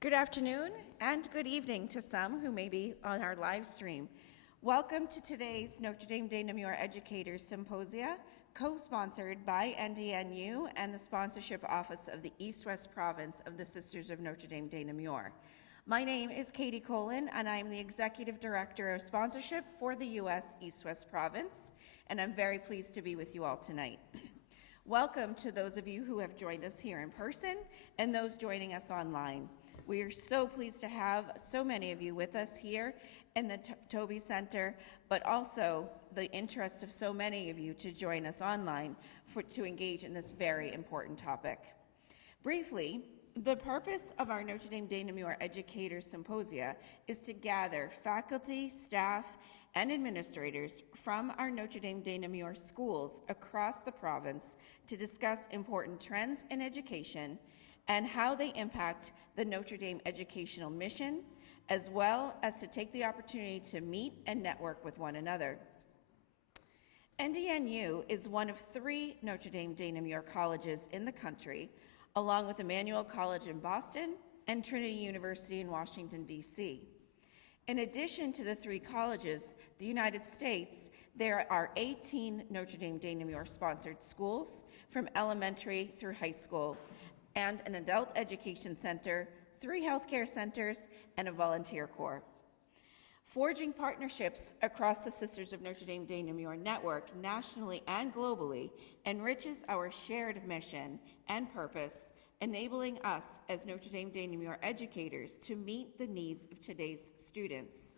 Good afternoon and good evening to some who may be on our live stream. Welcome to today's Notre Dame de Namur Educators Symposia, co-sponsored by SNDdeN and the Sponsorship Office of the East-West Province of the Sisters of Notre Dame de Namur. My name is Katie Colin, and I am the Executive Director of Sponsorship for the U.S. East-West Province, and I'm very pleased to be with you all tonight. Welcome to those of you who have joined us here in person and those joining us online. We are so pleased to have so many of you with us here in the Toby Center, but also the interest of so many of you to join us online to engage in this very important topic. Briefly, the purpose of our Notre Dame de Namur Educators Symposia is to gather faculty, staff, and administrators from our Notre Dame de Namur schools across the province to discuss important trends in education and how they impact the Notre Dame educational mission, as well as to take the opportunity to meet and network with one another. SNDdeN is one of 3 Notre Dame de Namur colleges in the country, along with Emmanuel College in Boston and Trinity University in Washington, D.C. In addition to the 3 colleges, the United States, there are 18 Notre Dame de Namur sponsored schools from elementary through high school, and an adult education center, 3 healthcare centers, and a volunteer corps. Forging partnerships across the Sisters of Notre Dame de Namur network nationally and globally enriches our shared mission and purpose, enabling us as Notre Dame de Namur educators to meet the needs of today's students.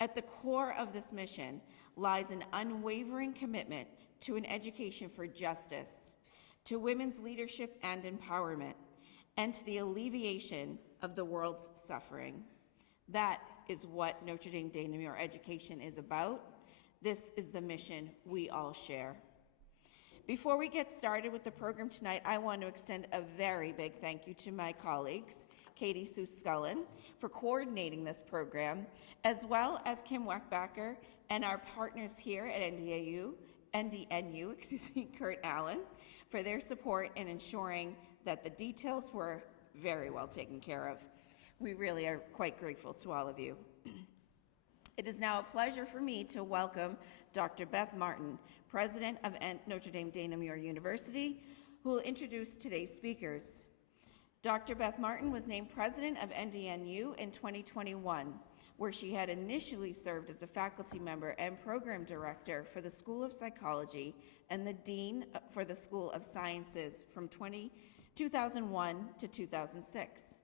At the core of this mission lies an unwavering commitment to an education for justice, to women's leadership and empowerment, and to the alleviation of the world's suffering. That is what Notre Dame de Namur education is about. This is the mission we all share. Before we get started with the program tonight, I want to extend a very big thank you to my colleagues, Katie Sue Scullin, for coordinating this program, as well as Kim Weckbacker and our partners here at SNDdeN, Kurt Allen, for their support in ensuring that the details were very well taken care of. We really are quite grateful to all of you. It is now a pleasure for me to welcome Dr. Beth Martin, President of Notre Dame de Namur University, who will introduce today's speakers. Dr. Beth Martin was named President of SNDdeN in 2021, where she had initially served as a faculty member and program director for the School of Psychology and the Dean for the School of Sciences from 2001 to 2006.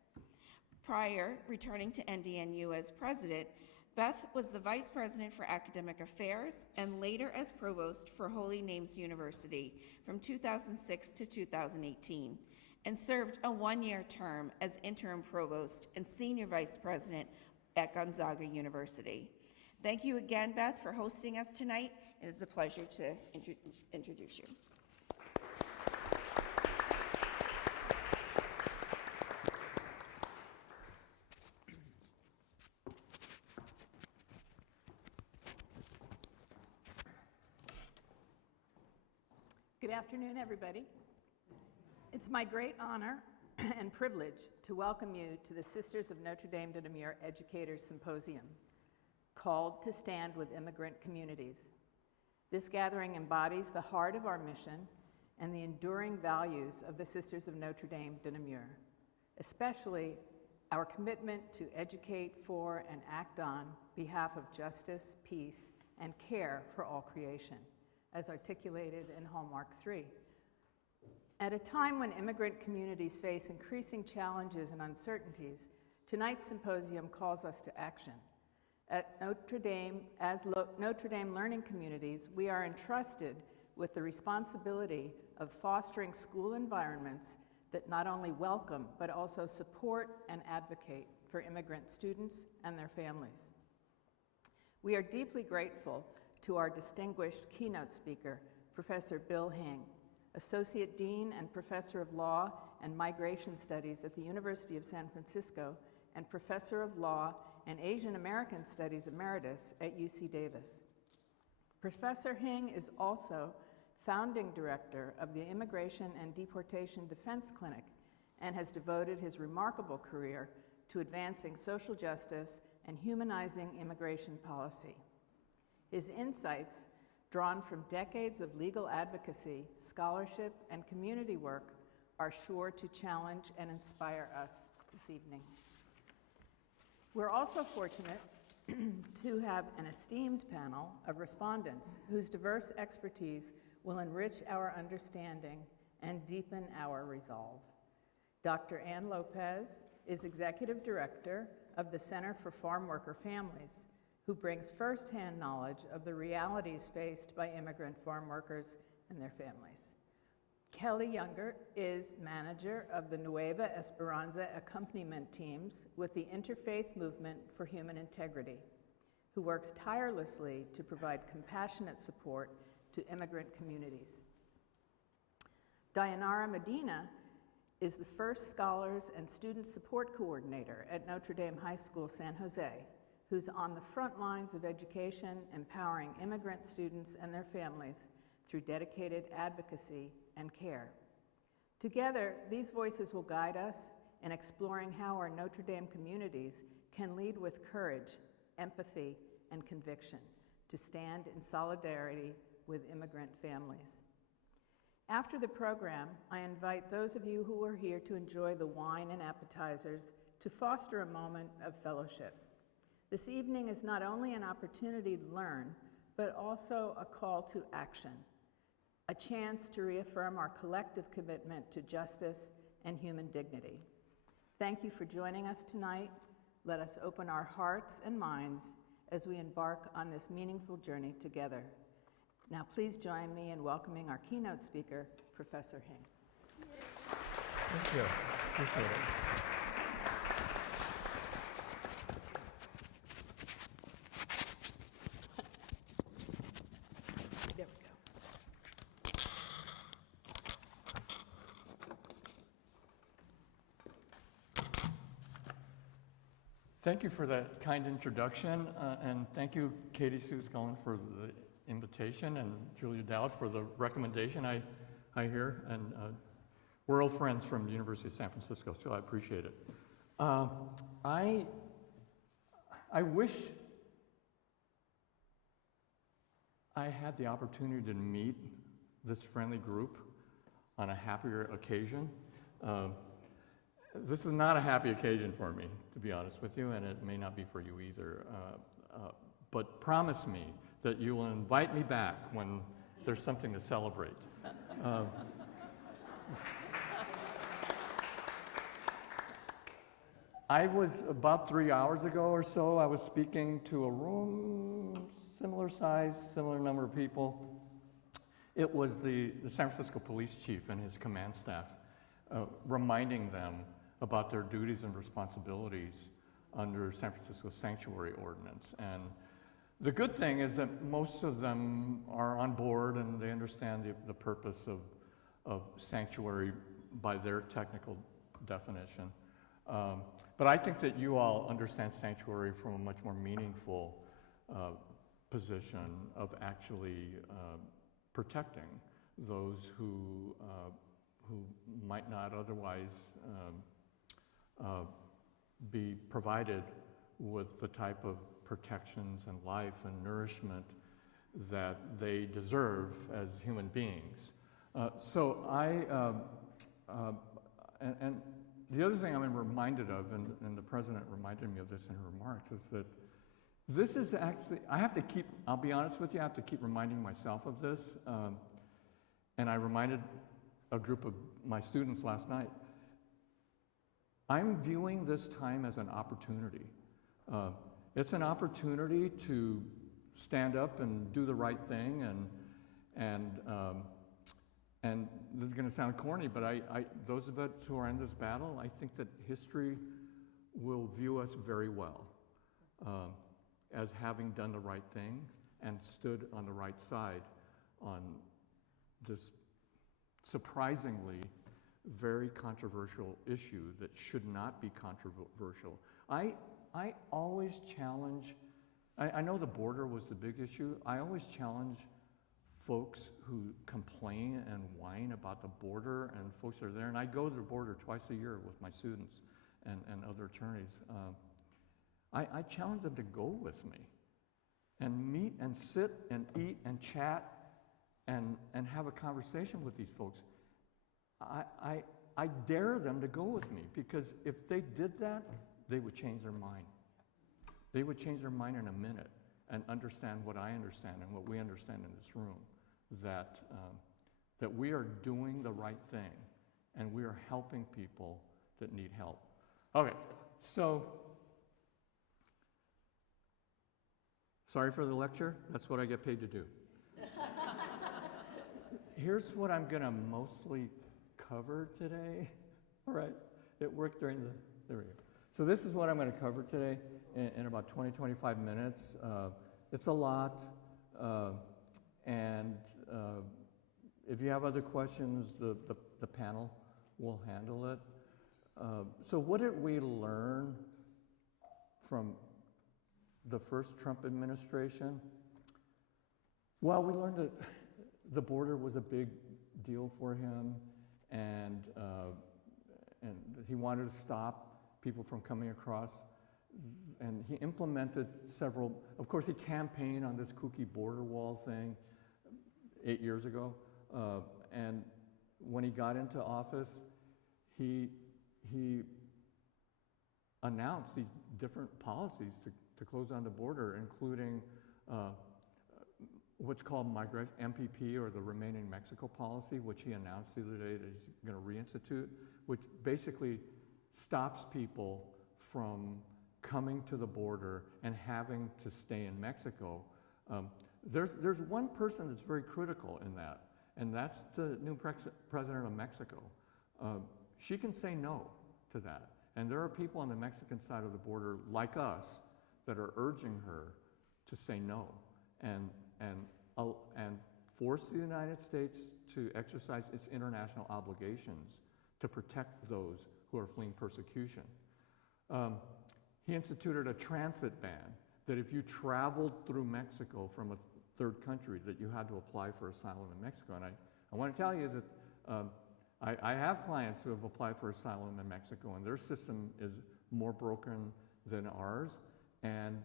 Prior returning to SNDdeN as president, Beth was the Vice President for Academic Affairs and later as Provost for Holy Names University from 2006 to 2018, and served a 1-year term as Interim Provost and Senior Vice President at Gonzaga University. Thank you again, Beth, for hosting us tonight. It is a pleasure to introduce you. Good afternoon, everybody. It's my great honor and privilege to welcome you to the Sisters of Notre Dame de Namur Educators Symposium, called To Stand with Immigrant Communities. This gathering embodies the heart of our mission and the enduring values of the Sisters of Notre Dame de Namur, especially our commitment to educate for and act on behalf of justice, peace, and care for all creation, as articulated in Hallmark 3. At a time when immigrant communities face increasing challenges and uncertainties, tonight's symposium calls us to action. At Notre Dame, as Notre Dame learning communities, we are entrusted with the responsibility of fostering school environments that not only welcome, but also support and advocate for immigrant students and their families. We are deeply grateful to our distinguished keynote speaker, Professor Bill Hing, Associate Dean and Professor of Law and Migration Studies at the University of San Francisco and Professor of Law and Asian American Studies Emeritus at UC Davis. Professor Hing is also founding director of the Immigration and Deportation Defense Clinic and has devoted his remarkable career to advancing social justice and humanizing immigration policy. His insights, drawn from decades of legal advocacy, scholarship, and community work, are sure to challenge and inspire us this evening. We're also fortunate to have an esteemed panel of respondents whose diverse expertise will enrich our understanding and deepen our resolve. Dr. Ann Lopez is Executive Director of the Center for Farm Worker Families, who brings firsthand knowledge of the realities faced by immigrant farm workers and their families. Kelly Younger is manager of the Nueva Esperanza accompaniment teams with the Interfaith Movement for Human Integrity, who works tirelessly to provide compassionate support to immigrant communities. Dayanara Medina is the first Scholars and Student Support Coordinator at Notre Dame High School, San Jose, who's on the front lines of education, empowering immigrant students and their families through dedicated advocacy and care. Together, these voices will guide us in exploring how our Notre Dame communities can lead with courage, empathy, and conviction to stand in solidarity with immigrant families. After the program, I invite those of you who are here to enjoy the wine and appetizers to foster a moment of fellowship. This evening is not only an opportunity to learn, but also a call to action, a chance to reaffirm our collective commitment to justice and human dignity. Thank you for joining us tonight. Let us open our hearts and minds as we embark on this meaningful journey together. Now, please join me in welcoming our keynote speaker, Professor Hing. Thank you. Appreciate it. There we go. Thank you for that kind introduction, and thank you, Katie Sue Scullin, for the invitation, and Julia Dowd for the recommendation I hear, and we're old friends from the University of San Francisco, so I appreciate it. I wish I had the opportunity to meet this friendly group on a happier occasion. This is not a happy occasion for me, to be honest with you, and it may not be for you either. But promise me that you will invite me back when there's something to celebrate. I was, about 3 hours ago or so, I was speaking to a room, similar size, similar number of people. It was the San Francisco police chief and his command staff, reminding them about their duties and responsibilities under San Francisco Sanctuary Ordinance. And the good thing is that most of them are on board and they understand the purpose of sanctuary by their technical definition. But I think that you all understand sanctuary from a much more meaningful position of actually protecting those who might not otherwise be provided with the type of protections and life and nourishment that they deserve as human beings. And the other thing I'm reminded of, and the president reminded me of this in her remarks, is that this is actually, I'll be honest with you, I have to keep reminding myself of this. And I reminded a group of my students last night. I'm viewing this time as an opportunity. It's an opportunity to stand up and do the right thing, and this is going to sound corny, but those of us who are in this battle, I think that history will view us very well as having done the right thing and stood on the right side on this surprisingly very controversial issue that should not be controversial. I always challenge, I know the border was the big issue. I always challenge folks who complain and whine about the border, and folks that are there, and I go to the border twice a year with my students, and other attorneys. I challenge them to go with me and meet and sit and eat and chat and have a conversation with these folks. I dare them to go with me, because if they did that, they would change their mind. They would change their mind in a minute and understand what I understand and what we understand in this room, that we are doing the right thing and we are helping people that need help. Okay, so sorry for the lecture. That's what I get paid to do. Here's what I'm going to mostly cover today. All right, it worked during the, there we go. So this is what I'm going to cover today in about 20, 25 minutes. It's a lot, and if you have other questions, the panel will handle it. So what did we learn from the first Trump administration? Well, we learned that the border was a big deal for him, and that he wanted to stop people from coming across. And he implemented several, of course he campaigned on this kooky border wall thing 8 years ago. And when he got into office, he announced these different policies to close down the border, including what's called MPP, or the Remain in Mexico policy, which he announced the other day that he's going to reinstitute, which basically stops people from coming to the border and having to stay in Mexico. There's one person that's very critical in that, and that's the new president of Mexico. She can say no to that. And there are people on the Mexican side of the border, like us, that are urging her to say no and force the United States to exercise its international obligations to protect those who are fleeing persecution. He instituted a transit ban, that if you traveled through Mexico from a third country, that you had to apply for asylum in Mexico. And I want to tell you that I have clients who have applied for asylum in Mexico, and their system is more broken than ours. And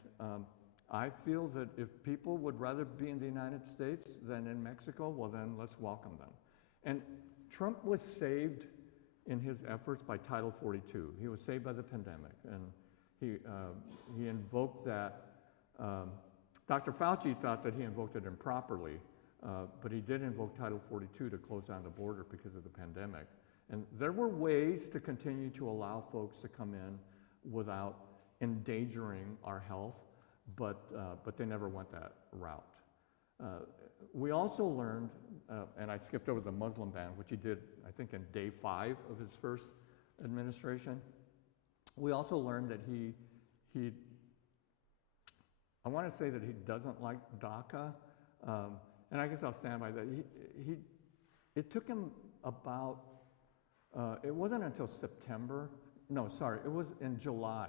I feel that if people would rather be in the United States than in Mexico, well then let's welcome them. And Trump was saved in his efforts by Title 42. He was saved by the pandemic, and he invoked that. Dr. Fauci thought that he invoked it improperly, but he did invoke Title 42 to close down the border because of the pandemic. And there were ways to continue to allow folks to come in without endangering our health, but they never went that route. We also learned, and I skipped over the Muslim ban, which he did, I think, in day 5 of his first administration. We also learned that I want to say that he doesn't like DACA, and I guess I'll stand by that. It took him about, it wasn't until it was in July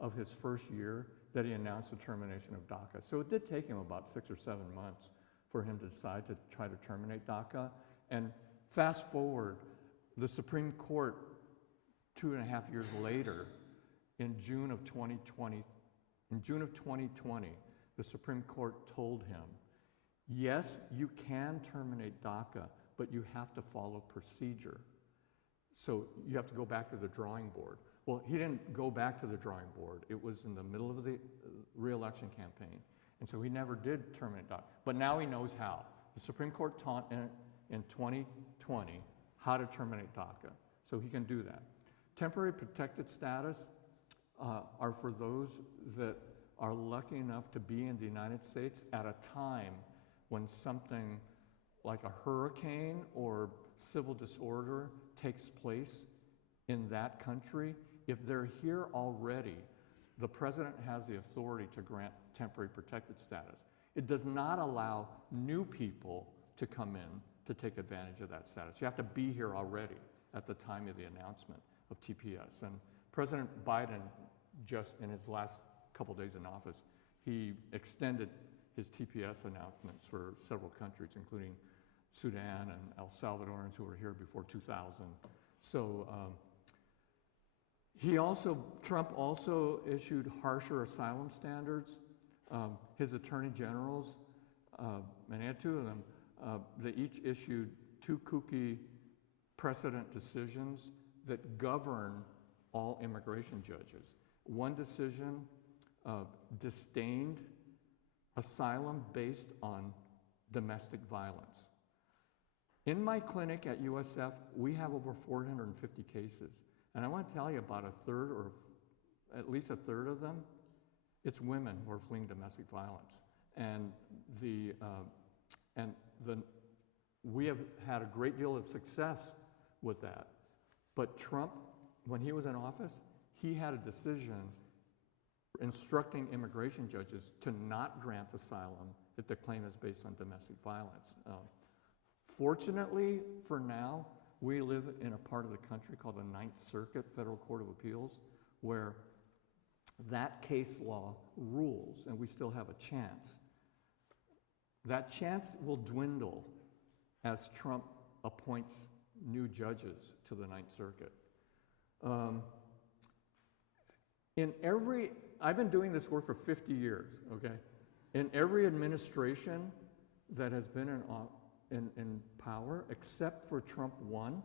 of his first year that he announced the termination of DACA. So it did take him about 6 or 7 months for him to decide to try to terminate DACA. And fast forward, the Supreme Court 2.5 years later, in June of 2020, the Supreme Court told him, yes, you can terminate DACA, but you have to follow procedure. So you have to go back to the drawing board. Well, he didn't go back to the drawing board. It was in the middle of the re-election campaign. And so he never did terminate DACA. But now he knows how. The Supreme Court taught in 2020 how to terminate DACA. So he can do that. Temporary protected status are for those that are lucky enough to be in the United States at a time when something like a hurricane or civil disorder takes place in that country. If they're here already, the president has the authority to grant temporary protected status. It does not allow new people to come in to take advantage of that status. You have to be here already at the time of the announcement of TPS. And President Biden, just in his last couple days in office, he extended his TPS announcements for several countries, including Sudan and El Salvadorans who were here before 2000. So Trump also issued harsher asylum standards. His attorney generals, and he had two of them, they each issued two kooky precedent decisions that govern all immigration judges. One decision disdained asylum based on domestic violence. In my clinic at USF, we have over 450 cases. And I want to tell you about a third, or at least a third of them, it's women who are fleeing domestic violence. And we have had a great deal of success with that. But Trump, when he was in office, he had a decision instructing immigration judges to not grant asylum if the claim is based on domestic violence. Fortunately, for now, we live in a part of the country called the Ninth Circuit Federal Court of Appeals, where that case law rules, and we still have a chance. That chance will dwindle as Trump appoints new judges to the Ninth Circuit. I've been doing this work for 50 years, okay? In every administration that has been in power, except for Trump 1,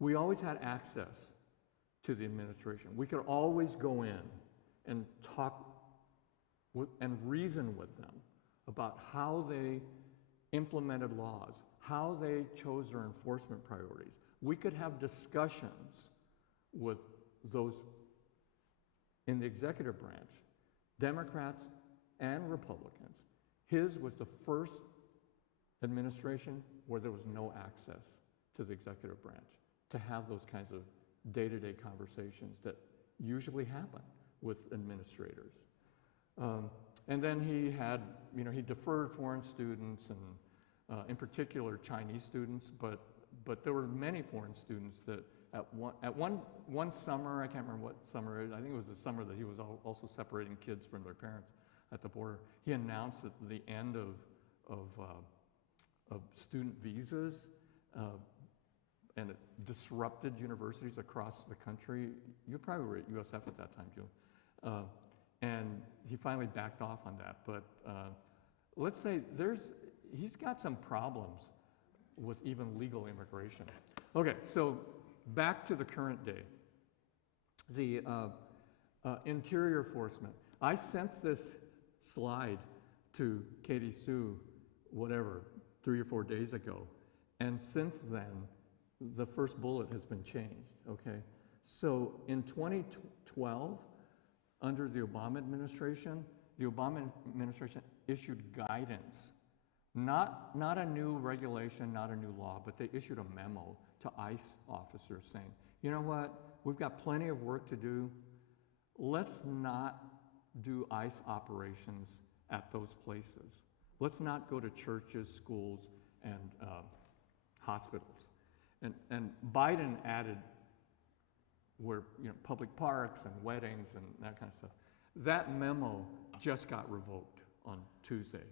we always had access to the administration. We could always go in and talk and reason with them about how they implemented laws, how they chose their enforcement priorities. We could have discussions with those in the executive branch, Democrats and Republicans. His was the first administration where there was no access to the executive branch to have those kinds of day-to-day conversations that usually happen with administrators. And then he had, he deferred foreign students and in particular Chinese students, but there were many foreign students that at one summer, I can't remember what summer, I think it was the summer that he was also separating kids from their parents at the border. He announced that the end of student visas, and it disrupted universities across the country. You probably were at USF at that time, June. And he finally backed off on that. But let's say he's got some problems with even legal immigration. Okay, so back to the current day. The interior enforcement. I sent this slide to Katie Sue, 3 or 4 days ago. And since then, the first bullet has been changed, okay? So in 2012, under the Obama administration issued guidance, not a new regulation, not a new law, but they issued a memo to ICE officers saying, you know what, we've got plenty of work to do. Let's not do ICE operations at those places. Let's not go to churches, schools, and hospitals. And Biden added where public parks and weddings and that kind of stuff. That memo just got revoked on Tuesday.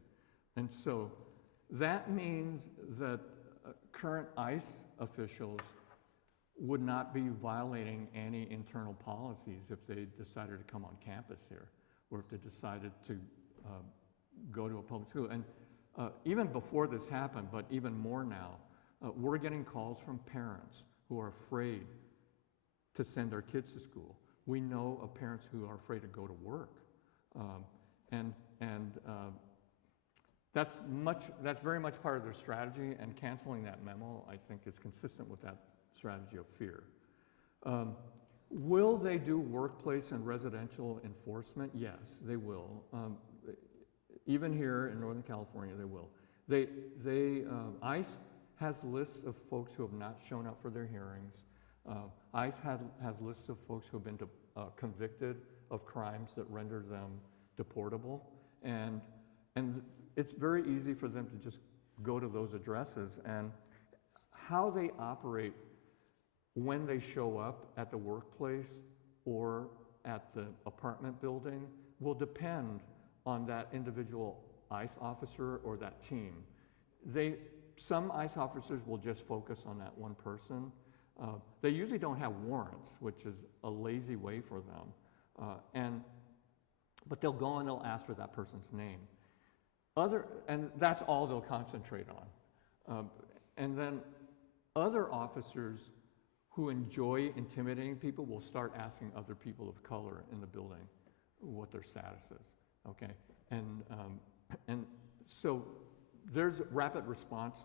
And so that means that current ICE officials would not be violating any internal policies if they decided to come on campus here, or if they decided to go to a public school. And even before this happened, but even more now, we're getting calls from parents who are afraid to send their kids to school. We know of parents who are afraid to go to work. That's very much part of their strategy, and canceling that memo, I think, is consistent with that strategy of fear. Will they do workplace and residential enforcement? Yes, they will. Even here in Northern California, they will. ICE has lists of folks who have not shown up for their hearings. ICE has lists of folks who have been convicted of crimes that render them deportable, and it's very easy for them to just go to those addresses. And how they operate when they show up at the workplace or at the apartment building will depend on that individual ICE officer or that team. Some ICE officers will just focus on that one person. They usually don't have warrants, which is a lazy way for them. But they'll go and they'll ask for that person's name. And that's all they'll concentrate on. And then other officers who enjoy intimidating people will start asking other people of color in the building what their status is, okay? And so there's rapid response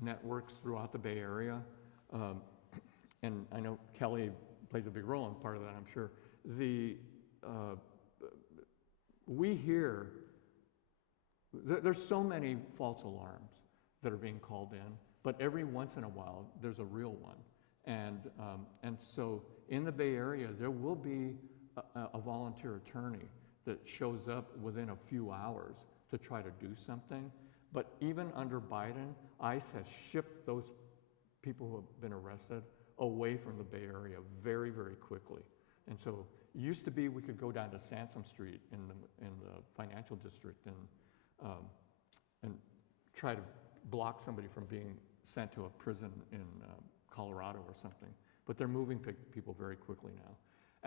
networks throughout the Bay Area. And I know Kelly plays a big role in part of that, I'm sure. We hear, there's so many false alarms that are being called in, but every once in a while, there's a real one. And so in the Bay Area, there will be a volunteer attorney that shows up within a few hours to try to do something. But even under Biden, ICE has shipped those people who have been arrested away from the Bay Area very, very quickly. And so it used to be we could go down to Sansom Street in the financial district and try to block somebody from being sent to a prison in Colorado or something. But they're moving people very quickly now.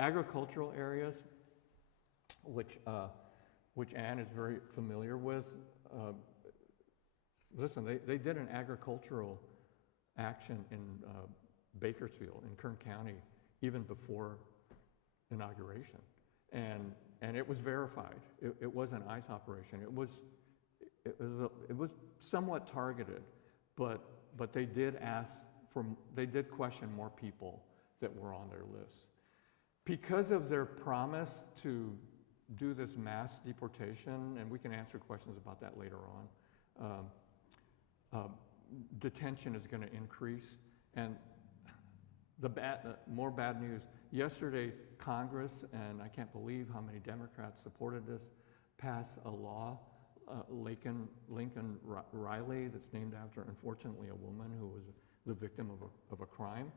Agricultural areas, which Ann is very familiar with. Listen, they did an agricultural action in Bakersfield in Kern County even before inauguration, and it was verified. It was an ICE operation. It was somewhat targeted, but they did question more people that were on their list because of their promise to do this mass deportation, and we can answer questions about that later on. Detention is going to increase, and more bad news. Yesterday, Congress, and I can't believe how many Democrats supported this, passed a law, Lincoln Riley, that's named after, unfortunately, a woman who was the victim of a crime.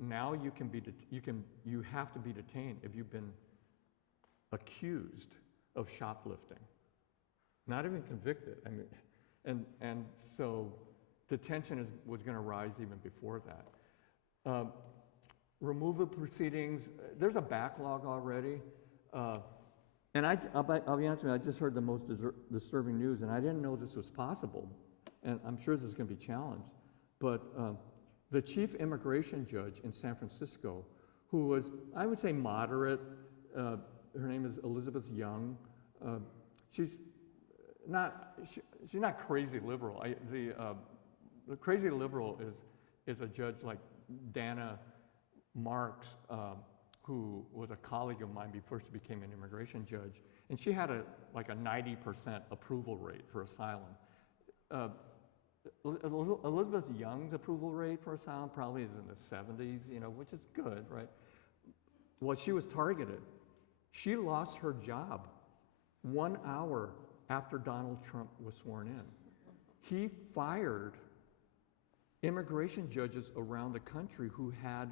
Now you have to be detained if you've been accused of shoplifting, not even convicted. I mean, and so detention was going to rise even before that. Removal proceedings, there's a backlog already. And I'll be honest with you, I just heard the most disturbing news, and I didn't know this was possible. And I'm sure this is going to be challenged. But the chief immigration judge in San Francisco, who was, I would say, moderate, her name is Elizabeth Young. She's not crazy liberal. The crazy liberal is a judge like Dana Marks, who was a colleague of mine before she became an immigration judge, and she had a 90% approval rate for asylum. Elizabeth Young's approval rate for asylum probably is in the 70s, which is good, right? Well, she was targeted. She lost her job 1 hour after Donald Trump was sworn in. He fired immigration judges around the country who had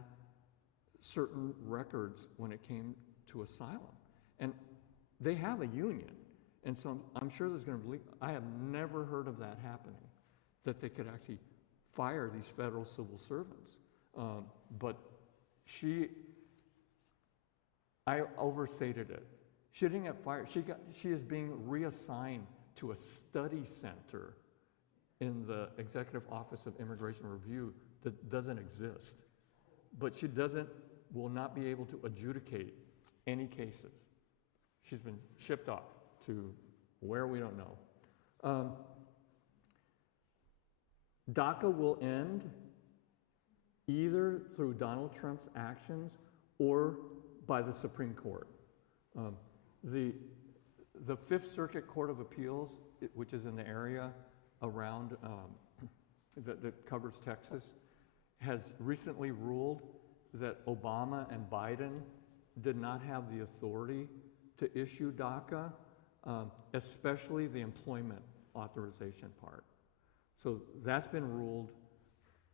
certain records when it came to asylum. And they have a union. And so I'm sure there's going to be, I have never heard of that happening, that they could actually fire these federal civil servants. But I overstated it. She didn't get fired. She is being reassigned to a study center in the Executive Office of Immigration Review that doesn't exist. But she will not be able to adjudicate any cases. She's been shipped off to where we don't know. DACA will end either through Donald Trump's actions or by the Supreme Court. The Fifth Circuit Court of Appeals, which is in the area around that covers Texas, has recently ruled that Obama and Biden did not have the authority to issue DACA, especially the employment authorization part. So that's been ruled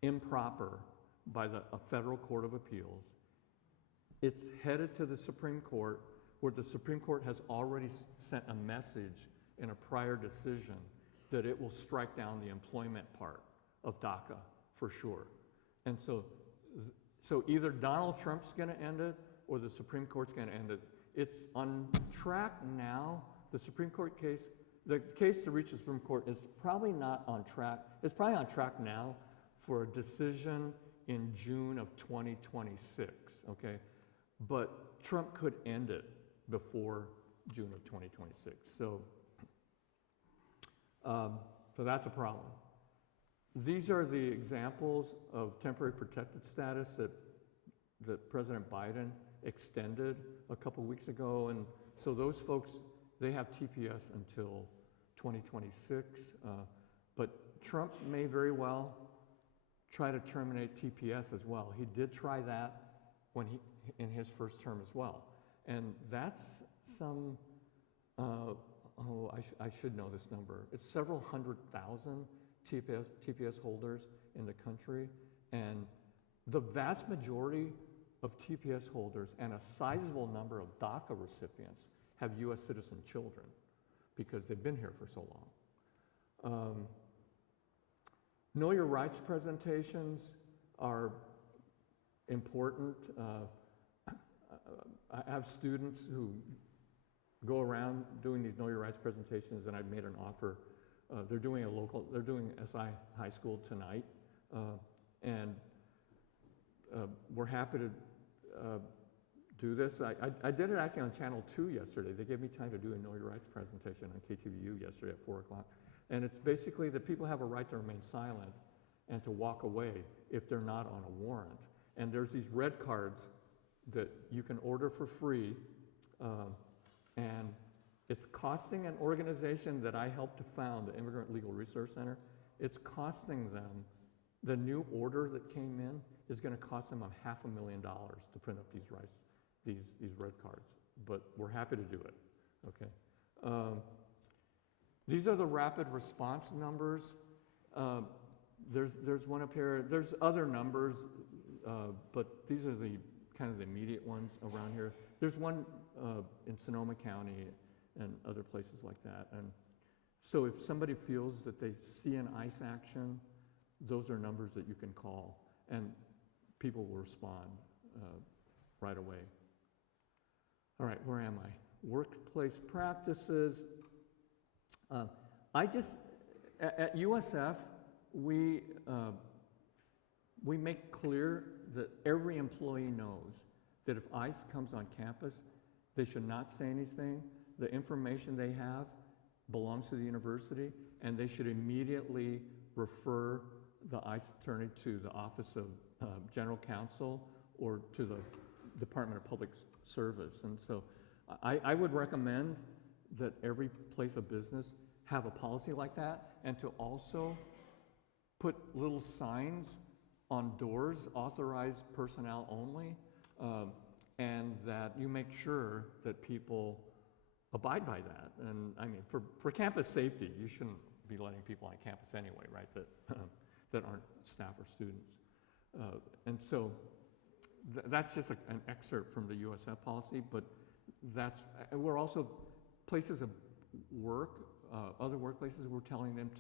improper by a federal court of appeals. It's headed to the Supreme Court, where the Supreme Court has already sent a message in a prior decision that it will strike down the employment part of DACA for sure. And so either Donald Trump's going to end it or the Supreme Court's going to end it. It's on track now. The Supreme Court case, the case to reach the Supreme Court is probably not on track. It's probably on track now for a decision in June of 2026, okay? But Trump could end it before June of 2026. So that's a problem. These are the examples of temporary protected status that President Biden extended a couple weeks ago. And so those folks, they have TPS until 2026. But Trump may very well try to terminate TPS as well. He did try that in his first term as well. And that's some, I should know this number. It's several 100,000 TPS holders in the country. And the vast majority of TPS holders and a sizable number of DACA recipients have U.S. citizen children because they've been here for so long. Know Your Rights presentations are important. I have students who go around doing these Know Your Rights presentations, and I've made an offer. They're doing SI High School tonight, and we're happy to do this. I did it actually on Channel 2 yesterday. They gave me time to do a Know Your Rights presentation on KTVU yesterday at 4 o'clock. And it's basically that people have a right to remain silent and to walk away if they're not on a warrant. And there's these red cards that you can order for free, and it's costing an organization that I helped to found, the Immigrant Legal Resource Center, it's costing them, the new order that came in is going to cost them $500,000 to print up these red cards. But we're happy to do it, okay? These are the rapid response numbers. There's one up here. There's other numbers, but these are the kind of the immediate ones around here. There's one in Sonoma County and other places like that. And so if somebody feels that they see an ICE action, those are numbers that you can call, and people will respond right away. All right, where am I? Workplace practices. At USF, we make clear that every employee knows that if ICE comes on campus, they should not say anything. The information they have belongs to the university, and they should immediately refer the ICE attorney to the Office of General Counsel or to the Department of Public Service. And so I would recommend that every place of business have a policy like that, and to also put little signs on doors, authorized personnel only, and that you make sure that people abide by that. And I mean, for campus safety, you shouldn't be letting people on campus anyway, right, that aren't staff or students. And so that's just an excerpt from the USF policy, but we're also, places of work, other workplaces, we're telling them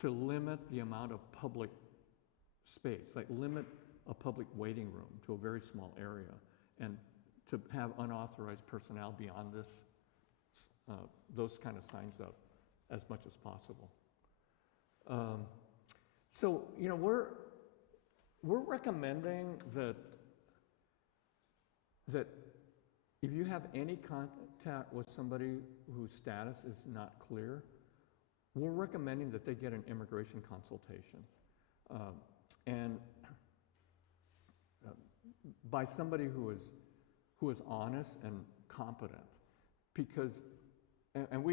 to limit the amount of public space, like limit a public waiting room to a very small area, and to have unauthorized personnel beyond this, those kind of signs up as much as possible. So, you know, we're recommending that if you have any contact with somebody whose status is not clear, we're recommending that they get an immigration consultation. And by somebody who is honest and competent. Because, and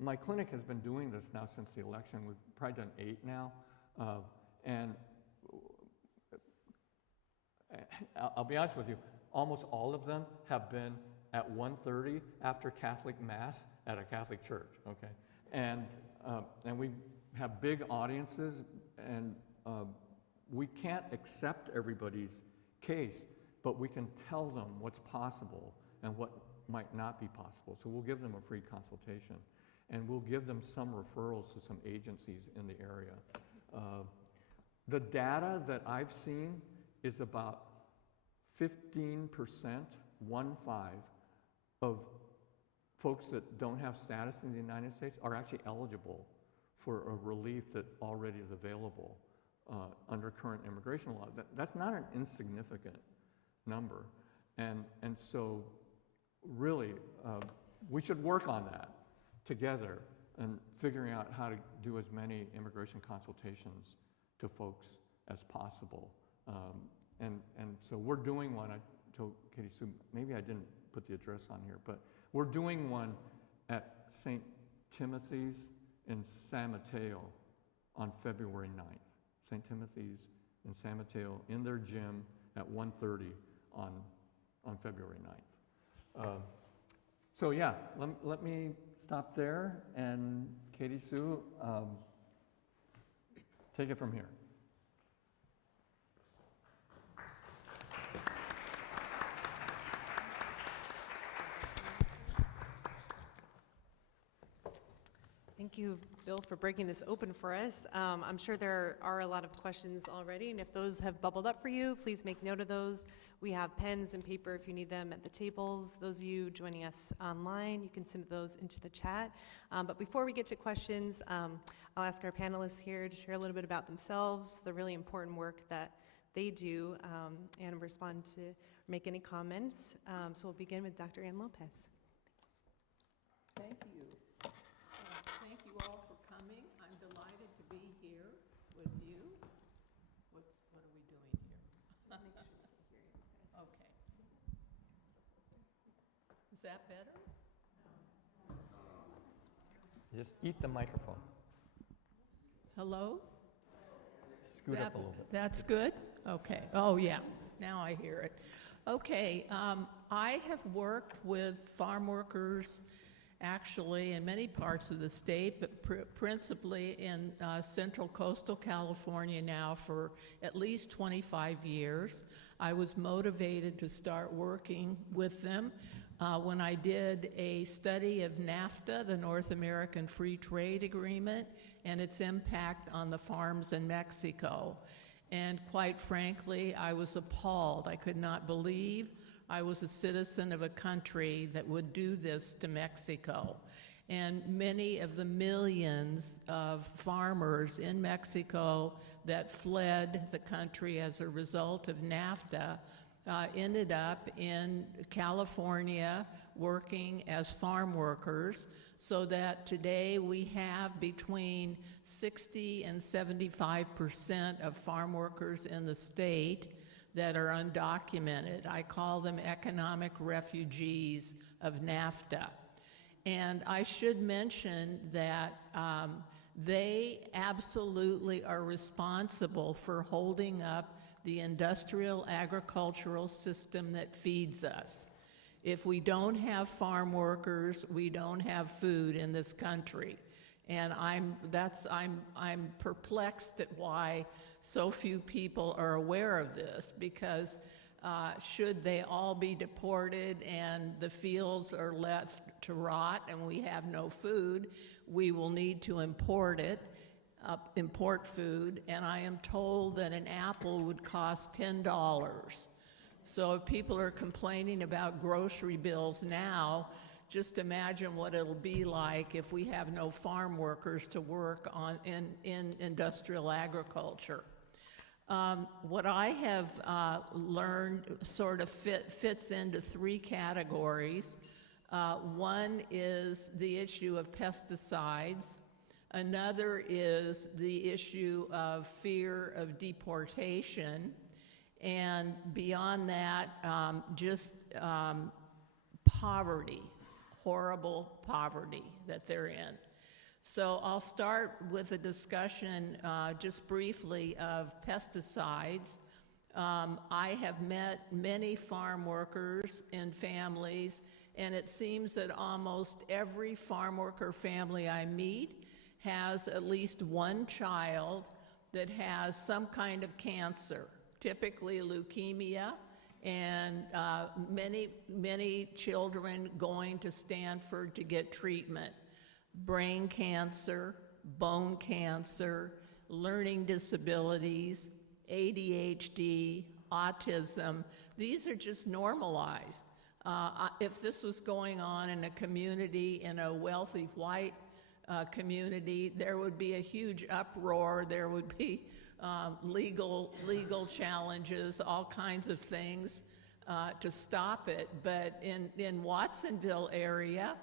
my clinic has been doing this now since the election. We've probably done 8 now. And I'll be honest with you, almost all of them have been at 1:30 after Catholic Mass at a Catholic church, okay? And we have big audiences, and we can't accept everybody's case, but we can tell them what's possible and what might not be possible. So we'll give them a free consultation, and we'll give them some referrals to some agencies in the area. The data that I've seen is about 15%, 1-5, of folks that don't have status in the United States are actually eligible for a relief that already is available under current immigration law. That's not an insignificant number. And so really, we should work on that together and figuring out how to do as many immigration consultations to folks as possible. And so we're doing one. I told Katie Sue, maybe I didn't put the address on here, but we're doing one at St. Timothy's in San Mateo on February 9th. St. Timothy's in San Mateo in their gym at 1:30 on February 9th. So yeah, let me stop there, and Katie Sue, take it from here. Thank you, Bill, for breaking this open for us. I'm sure there are a lot of questions already, and if those have bubbled up for you, please make note of those. We have pens and paper if you need them at the tables. Those of you joining us online, you can send those into the chat. But before we get to questions, I'll ask our panelists here to share a little bit about themselves, the really important work that they do, and respond to, make any comments. So we'll begin with Dr. Ann Lopez. Thank you. Thank you all for coming. I'm delighted to be here with you. What are we doing here? Just make sure we can hear you. Okay. Is that better? Just eat the microphone. Hello? Scoot up a little bit. That's good? Okay. Oh, yeah. Now I hear it. Okay. I have worked with farm workers actually in many parts of the state, but principally in central coastal California now for at least 25 years. I was motivated to start working with them when I did a study of NAFTA, the North American Free Trade Agreement, and its impact on the farms in Mexico. And quite frankly, I was appalled. I could not believe I was a citizen of a country that would do this to Mexico. And many of the millions of farmers in Mexico that fled the country as a result of NAFTA ended up in California working as farm workers, so that today we have between 60 and 75% of farm workers in the state that are undocumented. I call them economic refugees of NAFTA. And I should mention that they absolutely are responsible for holding up the industrial agricultural system that feeds us. If we don't have farm workers, we don't have food in this country. And I'm perplexed at why so few people are aware of this, because should they all be deported and the fields are left to rot and we have no food, we will need to import food, and I am told that an apple would cost $10. So if people are complaining about grocery bills now, just imagine what it'll be like if we have no farm workers to work in industrial agriculture. What I have learned sort of fits into three categories. One is the issue of pesticides. Another is the issue of fear of deportation. And beyond that, just poverty, horrible poverty that they're in. So I'll start with a discussion just briefly of pesticides. I have met many farm workers and families, and it seems that almost every farm worker family I meet has at least one child that has some kind of cancer, typically leukemia, and many children going to Stanford to get treatment. Brain cancer, bone cancer, learning disabilities, ADHD, autism. These are just normalized. If this was going on in a community, in a wealthy white community, there would be a huge uproar. There would be legal challenges, all kinds of things to stop it. But in Watsonville area,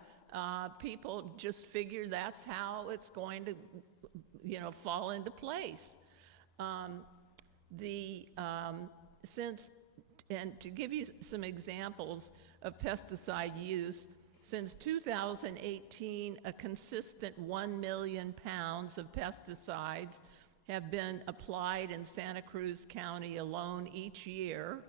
people just figure that's how it's going to, fall into place. And to give you some examples of pesticide use, since 2018, a consistent 1 million pounds of pesticides have been applied in Santa Cruz County alone each year.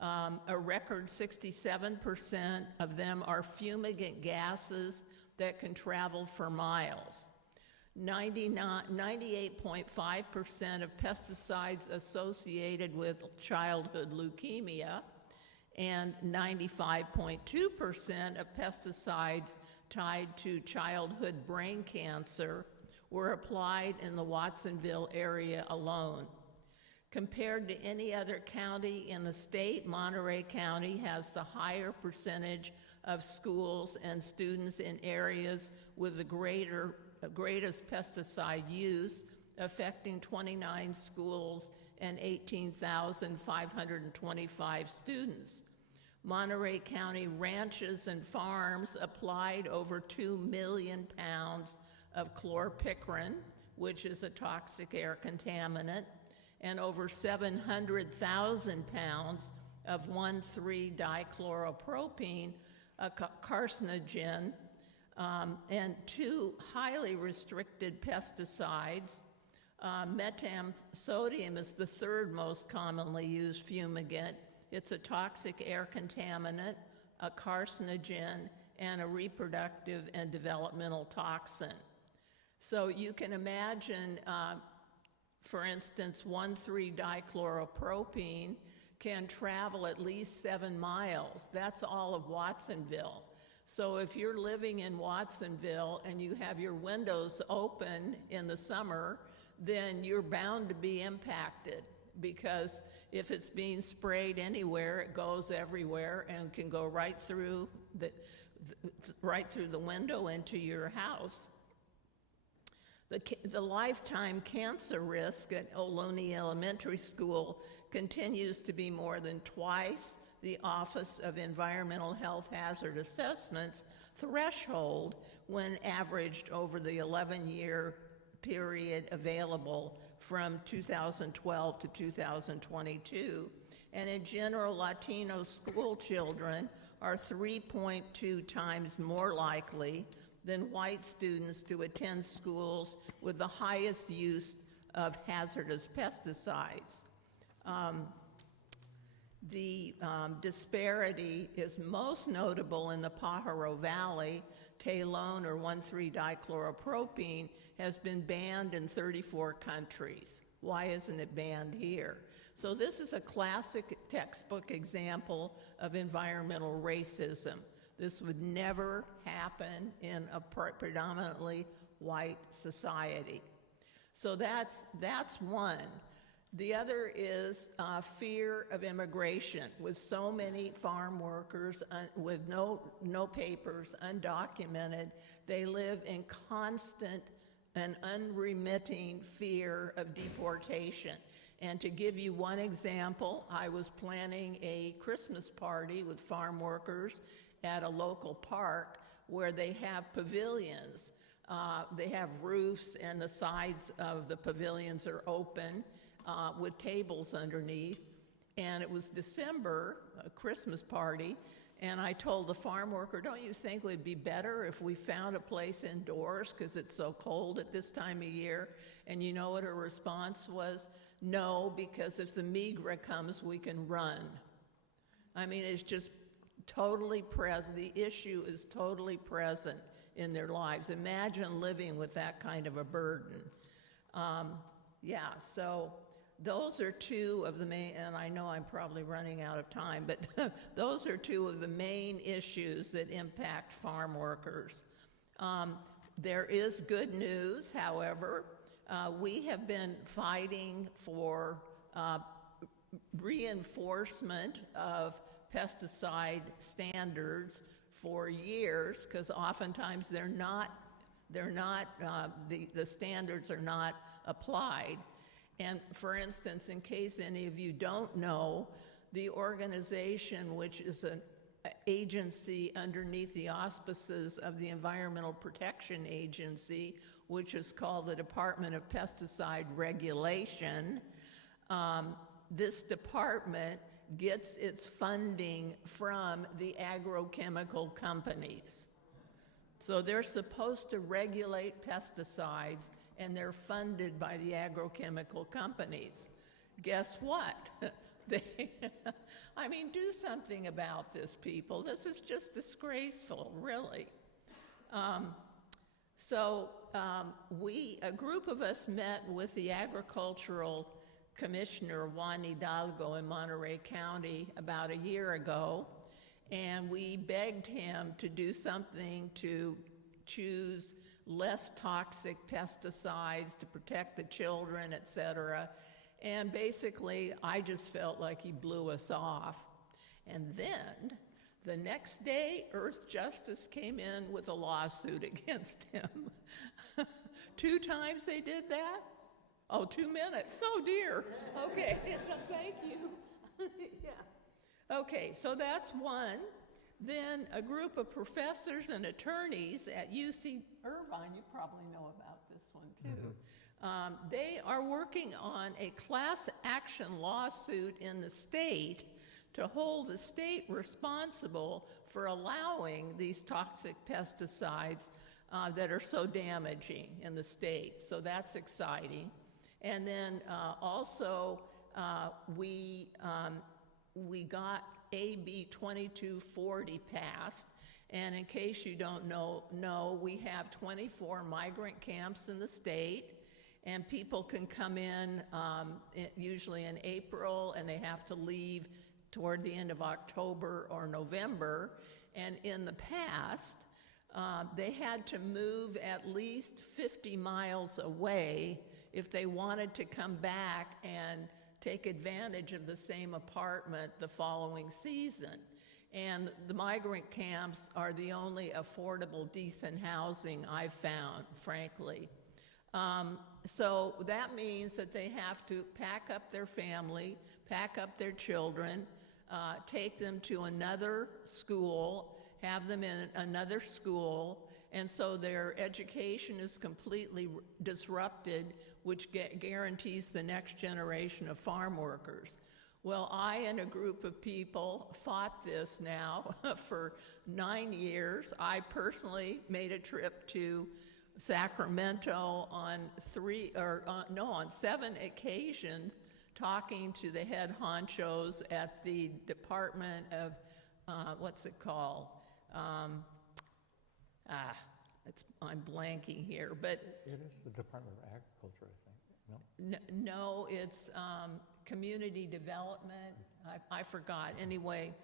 A record 67% of them are fumigant gases that can travel for miles. 98.5% of pesticides associated with childhood leukemia, and 95.2% of pesticides tied to childhood brain cancer were applied in the Watsonville area alone. Compared to any other county in the state, Monterey County has the higher percentage of schools and students in areas with the greatest pesticide use, affecting 29 schools and 18,525 students. Monterey County ranches and farms applied over 2 million pounds of chlorpicrin, which is a toxic air contaminant, and over 700,000 pounds of 1,3-dichloropropene, a carcinogen, and 2 highly restricted pesticides. Metamsodium is the 3rd most commonly used fumigant. It's a toxic air contaminant, a carcinogen, and a reproductive and developmental toxin. So you can imagine, for instance, 1,3-dichloropropene can travel at least 7 miles. That's all of Watsonville. So if you're living in Watsonville and you have your windows open in the summer, then you're bound to be impacted, because if it's being sprayed anywhere, it goes everywhere and can go right through the window into your house. The lifetime cancer risk at Ohlone Elementary School continues to be more than twice the Office of Environmental Health Hazard Assessments threshold when averaged over the 11-year period available from 2012 to 2022. And in general, Latino school children are 3.2 times more likely than white students to attend schools with the highest use of hazardous pesticides. The disparity is most notable in the Pajaro Valley. Talone, or 1,3-dichloropropene, has been banned in 34 countries. Why isn't it banned here? So this is a classic textbook example of environmental racism. This would never happen in a predominantly white society. So that's one. The other is fear of immigration. With so many farm workers with no papers, undocumented, they live in constant and unremitting fear of deportation. And to give you one example, I was planning a Christmas party with farm workers at a local park where they have pavilions. They have roofs and the sides of the pavilions are open with tables underneath. And it was December, a Christmas party, and I told the farm worker, don't you think it would be better if we found a place indoors because it's so cold at this time of year? And you know what her response was? No, because if the migra comes, we can run. I mean, it's just totally present. The issue is totally present in their lives. Imagine living with that kind of a burden. So those are 2 of the main, and I know I'm probably running out of time, but those are 2 of the main issues that impact farm workers. There is good news, however. We have been fighting for reinforcement of pesticide standards for years, because oftentimes the standards are not applied. And for instance, in case any of you don't know, the organization, which is an agency underneath the auspices of the Environmental Protection Agency, which is called the Department of Pesticide Regulation, this department gets its funding from the agrochemical companies. So they're supposed to regulate pesticides, and they're funded by the agrochemical companies. Guess what? I mean, do something about this, people. This is just disgraceful, really. A group of us met with the agricultural commissioner, Juan Hidalgo, in Monterey County about a year ago, and we begged him to do something to choose less toxic pesticides to protect the children, et cetera. And basically, I just felt like he blew us off. And then, the next day, Earth Justice came in with a lawsuit against him. 2 times they did that? Oh, 2 minutes. Oh, dear. Okay, thank you. Yeah. Okay, so that's one. Then a group of professors and attorneys at UC Irvine, you probably know about this one too. They are working on a class action lawsuit in the state to hold the state responsible for allowing these toxic pesticides that are so damaging in the state. So that's exciting. And then also we got AB 2240 passed, and in case you don't know, we have 24 migrant camps in the state, and people can come in usually in April, and they have to leave toward the end of October or November. And in the past, they had to move at least 50 miles away if they wanted to come back and take advantage of the same apartment the following season. And the migrant camps are the only affordable, decent housing I've found, frankly. So that means that they have to pack up their family, pack up their children, take them to another school, have them in another school, and so their education is completely disrupted, which guarantees the next generation of farm workers. Well, I and a group of people fought this now for 9 years. I personally made a trip to Sacramento on 7 occasions, talking to the head honchos at the Department of, what's it called? I'm blanking here, but... It is the Department of Agriculture, I think, no? No, it's community development. I forgot. Anyway,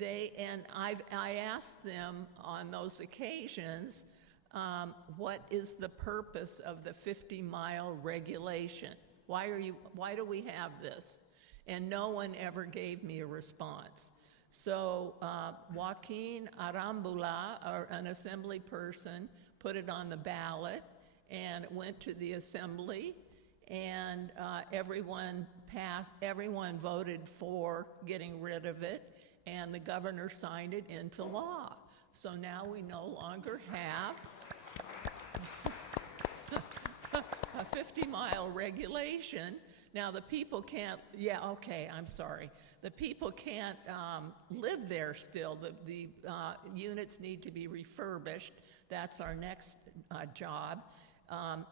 I asked them on those occasions, what is the purpose of the 50-mile regulation? Why do we have this? And no one ever gave me a response. So Joaquin Arambula, an assembly person, put it on the ballot, and it went to the assembly, and everyone voted for getting rid of it, and the governor signed it into law. So now we no longer have a 50-mile regulation. Now the people can't, the people can't live there still. The units need to be refurbished. That's our next job.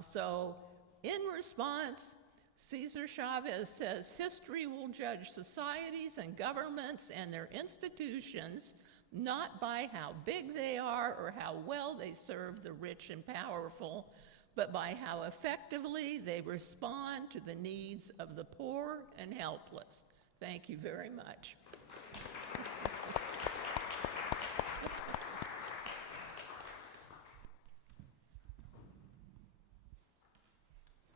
So in response, Cesar Chavez says, history will judge societies and governments and their institutions not by how big they are or how well they serve the rich and powerful, but by how effectively they respond to the needs of the poor and helpless. Thank you very much.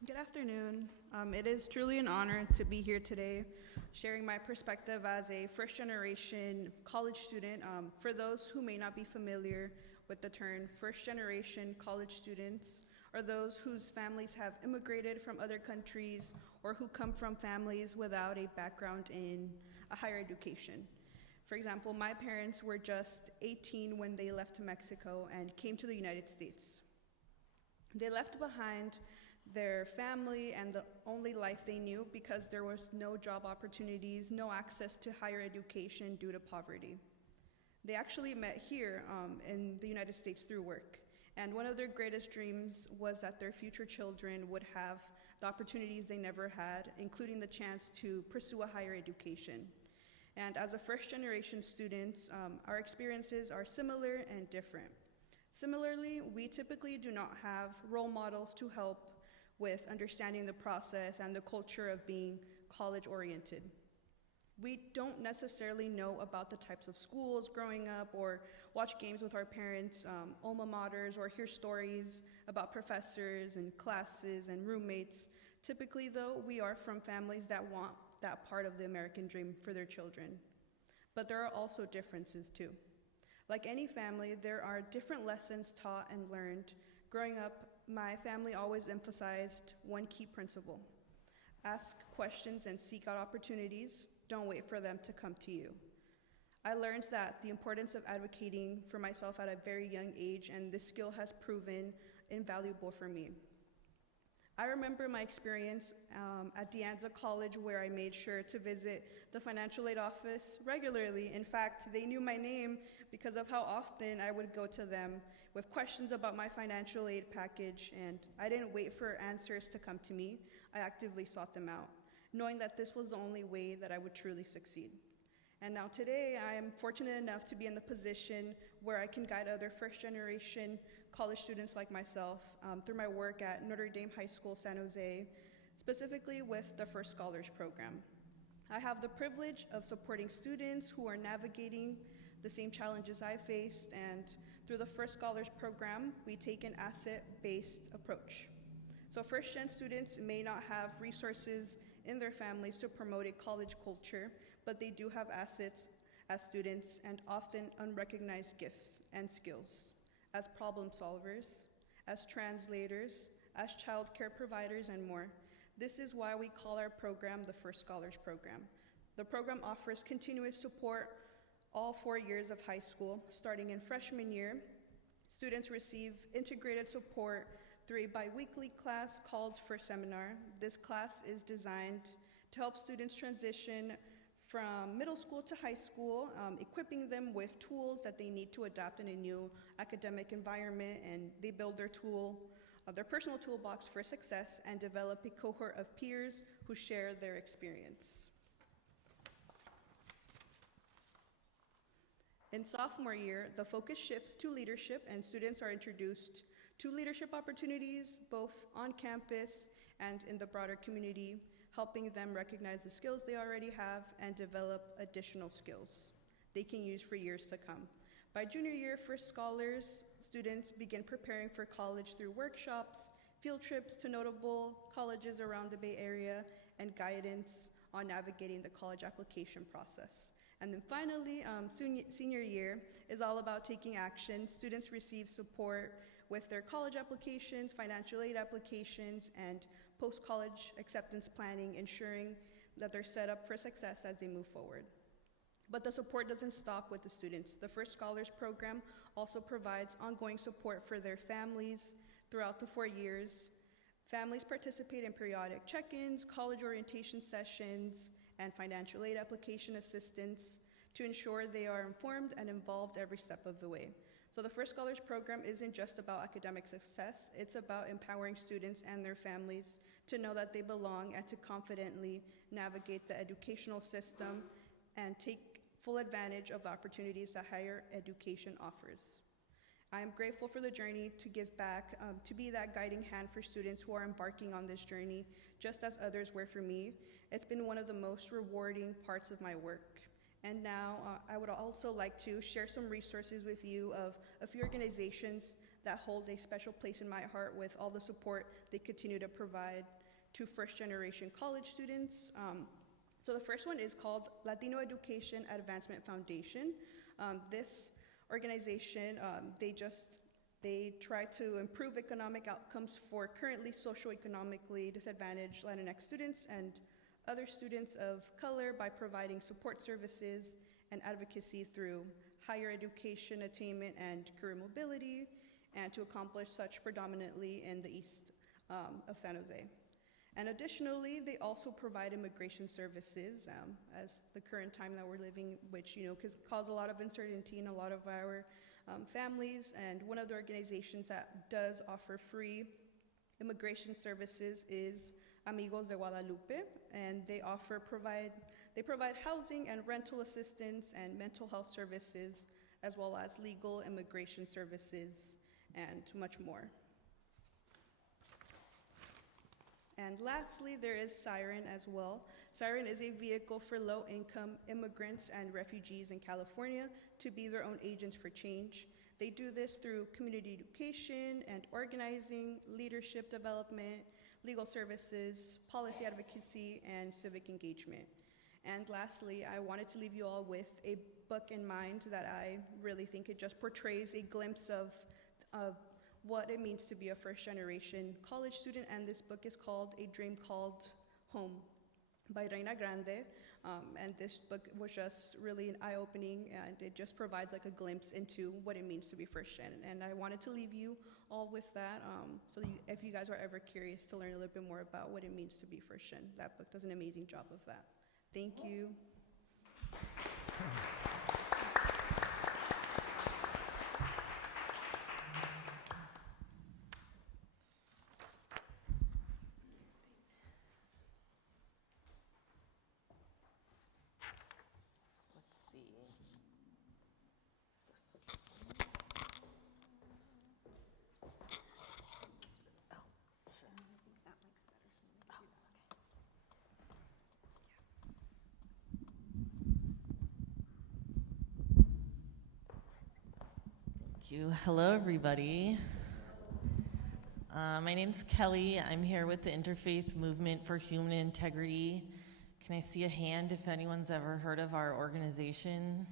Good afternoon. It is truly an honor to be here today, sharing my perspective as a first-generation college student. For those who may not be familiar with the term, first-generation college students are those whose families have immigrated from other countries or who come from families without a background in a higher education. For example, my parents were just 18 when they left Mexico and came to the United States. They left behind their family and the only life they knew because there was no job opportunities, no access to higher education due to poverty. They actually met here in the United States through work. And one of their greatest dreams was that their future children would have the opportunities they never had, including the chance to pursue a higher education. And as a first-generation students, our experiences are similar and different. Similarly, we typically do not have role models to help with understanding the process and the culture of being college-oriented. We don't necessarily know about the types of schools growing up or watch games with our parents' alma maters or hear stories about professors and classes and roommates. Typically, though, we are from families that want that part of the American dream for their children. But there are also differences, too. Like any family, there are different lessons taught and learned. Growing up, my family always emphasized one key principle: ask questions and seek out opportunities. Don't wait for them to come to you. I learned that the importance of advocating for myself at a very young age, and this skill has proven invaluable for me. I remember my experience at De Anza College, where I made sure to visit the financial aid office regularly. In fact, they knew my name because of how often I would go to them with questions about my financial aid package, and I didn't wait for answers to come to me. I actively sought them out, knowing that this was the only way that I would truly succeed. And now today, I am fortunate enough to be in the position where I can guide other first-generation college students like myself through my work at Notre Dame High School, San Jose, specifically with the First Scholars Program. I have the privilege of supporting students who are navigating the same challenges I faced, and through the First Scholars Program, we take an asset-based approach. So first-gen students may not have resources in their families to promote a college culture, but they do have assets as students and often unrecognized gifts and skills as problem solvers, as translators, as child care providers, and more. This is why we call our program the First Scholars Program. The program offers continuous support all 4 years of high school. Starting in freshman year, students receive integrated support through a bi-weekly class called First Seminar. This class is designed to help students transition from middle school to high school, equipping them with tools that they need to adapt in a new academic environment, and they build their personal toolbox for success and develop a cohort of peers who share their experience. In sophomore year, the focus shifts to leadership, and students are introduced to leadership opportunities both on campus and in the broader community, helping them recognize the skills they already have and develop additional skills they can use for years to come. By junior year, First Scholars students begin preparing for college through workshops, field trips to notable colleges around the Bay Area, and guidance on navigating the college application process. And then finally, senior year is all about taking action. Students receive support with their college applications, financial aid applications, and post-college acceptance planning, ensuring that they're set up for success as they move forward. But the support doesn't stop with the students. The First Scholars Program also provides ongoing support for their families throughout the 4 years. Families participate in periodic check-ins, college orientation sessions, and financial aid application assistance to ensure they are informed and involved every step of the way. So the First Scholars Program isn't just about academic success, it's about empowering students and their families to know that they belong and to confidently navigate the educational system and take full advantage of the opportunities that higher education offers. I am grateful for the journey to give back, to be that guiding hand for students who are embarking on this journey, just as others were for me. It's been one of the most rewarding parts of my work. And now I would also like to share some resources with you of a few organizations that hold a special place in my heart with all the support they continue to provide to first-generation college students. So the first one is called Latino Education Advancement Foundation. This organization, they try to improve economic outcomes for currently socioeconomically disadvantaged Latinx students and other students of color by providing support services and advocacy through higher education attainment and career mobility, and to accomplish such predominantly in the east of San Jose. And additionally, they also provide immigration services as the current time that we're living, which cause a lot of uncertainty in a lot of our families. And one of the organizations that does offer free immigration services is Amigos de Guadalupe, and they provide housing and rental assistance and mental health services, as well as legal immigration services and much more. And lastly, there is Siren as well. Siren is a vehicle for low-income immigrants and refugees in California to be their own agents for change. They do this through community education and organizing, leadership development, legal services, policy advocacy, and civic engagement. And lastly, I wanted to leave you all with a book in mind that I really think it just portrays a glimpse of what it means to be a first-generation college student, and this book is called A Dream Called Home by Reina Grande, and this book was just really an eye-opening, and it just provides like a glimpse into what it means to be first-gen, and I wanted to leave you all with that, if you guys are ever curious to learn a little bit more about what it means to be first-gen, that book does an amazing job of that. Thank you. Hello, everybody. My name's Kelly. I'm here with the Interfaith Movement for Human Integrity. Can I see a hand if anyone's ever heard of our organization?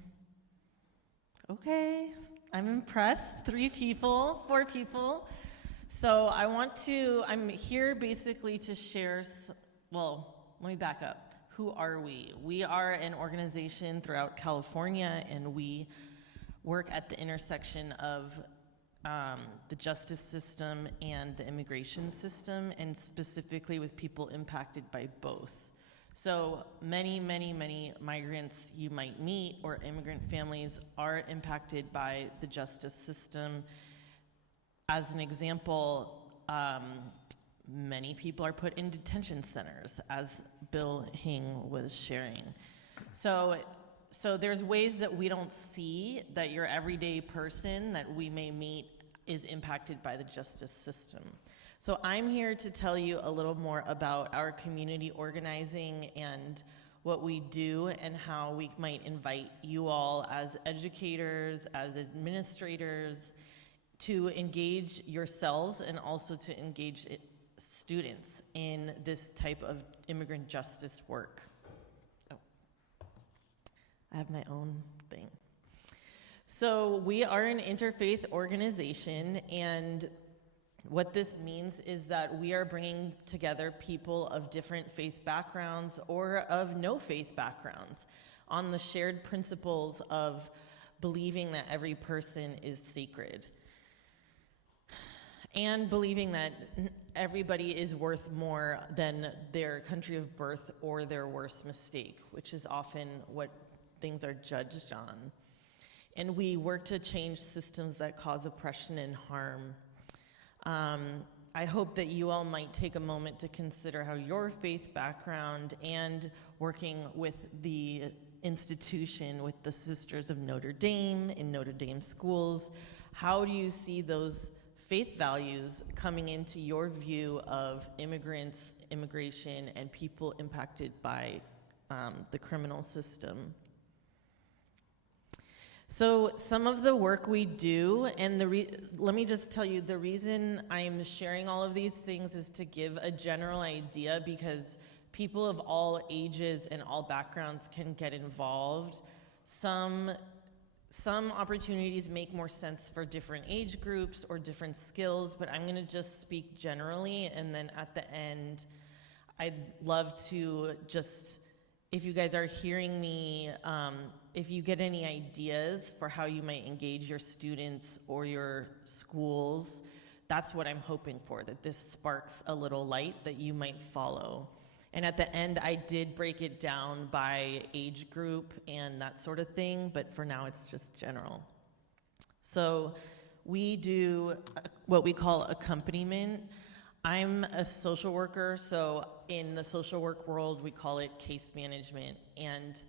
Okay, I'm impressed. 3 people, 4 people. So I'm here basically to share, let me back up. Who are we? We are an organization throughout California, and we work at the intersection of the justice system and the immigration system, and specifically with people impacted by both. So many, many, many migrants you might meet or immigrant families are impacted by the justice system. As an example, many people are put in detention centers, as Bill Hing was sharing. So there's ways that we don't see that your everyday person that we may meet is impacted by the justice system. So I'm here to tell you a little more about our community organizing and what we do and how we might invite you all as educators, as administrators, to engage yourselves and also to engage students in this type of immigrant justice work. I have my own thing. So we are an interfaith organization, and what this means is that we are bringing together people of different faith backgrounds or of no faith backgrounds on the shared principles of believing that every person is sacred and believing that everybody is worth more than their country of birth or their worst mistake, which is often what things are judged on. And we work to change systems that cause oppression and harm. I hope that you all might take a moment to consider how your faith background and working with the institution, with the Sisters of Notre Dame in Notre Dame schools, how do you see those faith values coming into your view of immigrants, immigration, and people impacted by the criminal system? So some of the work we do, and let me just tell you, the reason I'm sharing all of these things is to give a general idea, because people of all ages and all backgrounds can get involved. Some opportunities make more sense for different age groups or different skills, but I'm gonna just speak generally, and then at the end, I'd love to just, if you guys are hearing me, if you get any ideas for how you might engage your students or your schools, that's what I'm hoping for, that this sparks a little light that you might follow. And at the end, I did break it down by age group and that sort of thing, but for now it's just general. So we do what we call accompaniment. I'm a social worker, so in the social work world, we call it case management. And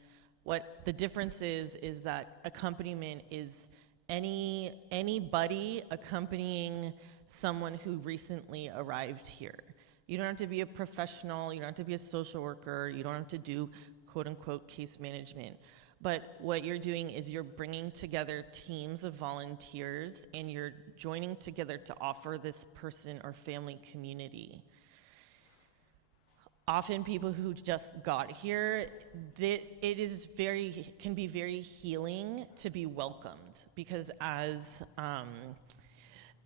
what the difference is that accompaniment is anybody accompanying someone who recently arrived here. You don't have to be a professional, you don't have to be a social worker, you don't have to do quote unquote case management. But what you're doing is you're bringing together teams of volunteers and you're joining together to offer this person or family community. Often people who just got here, can be very healing to be welcomed, because as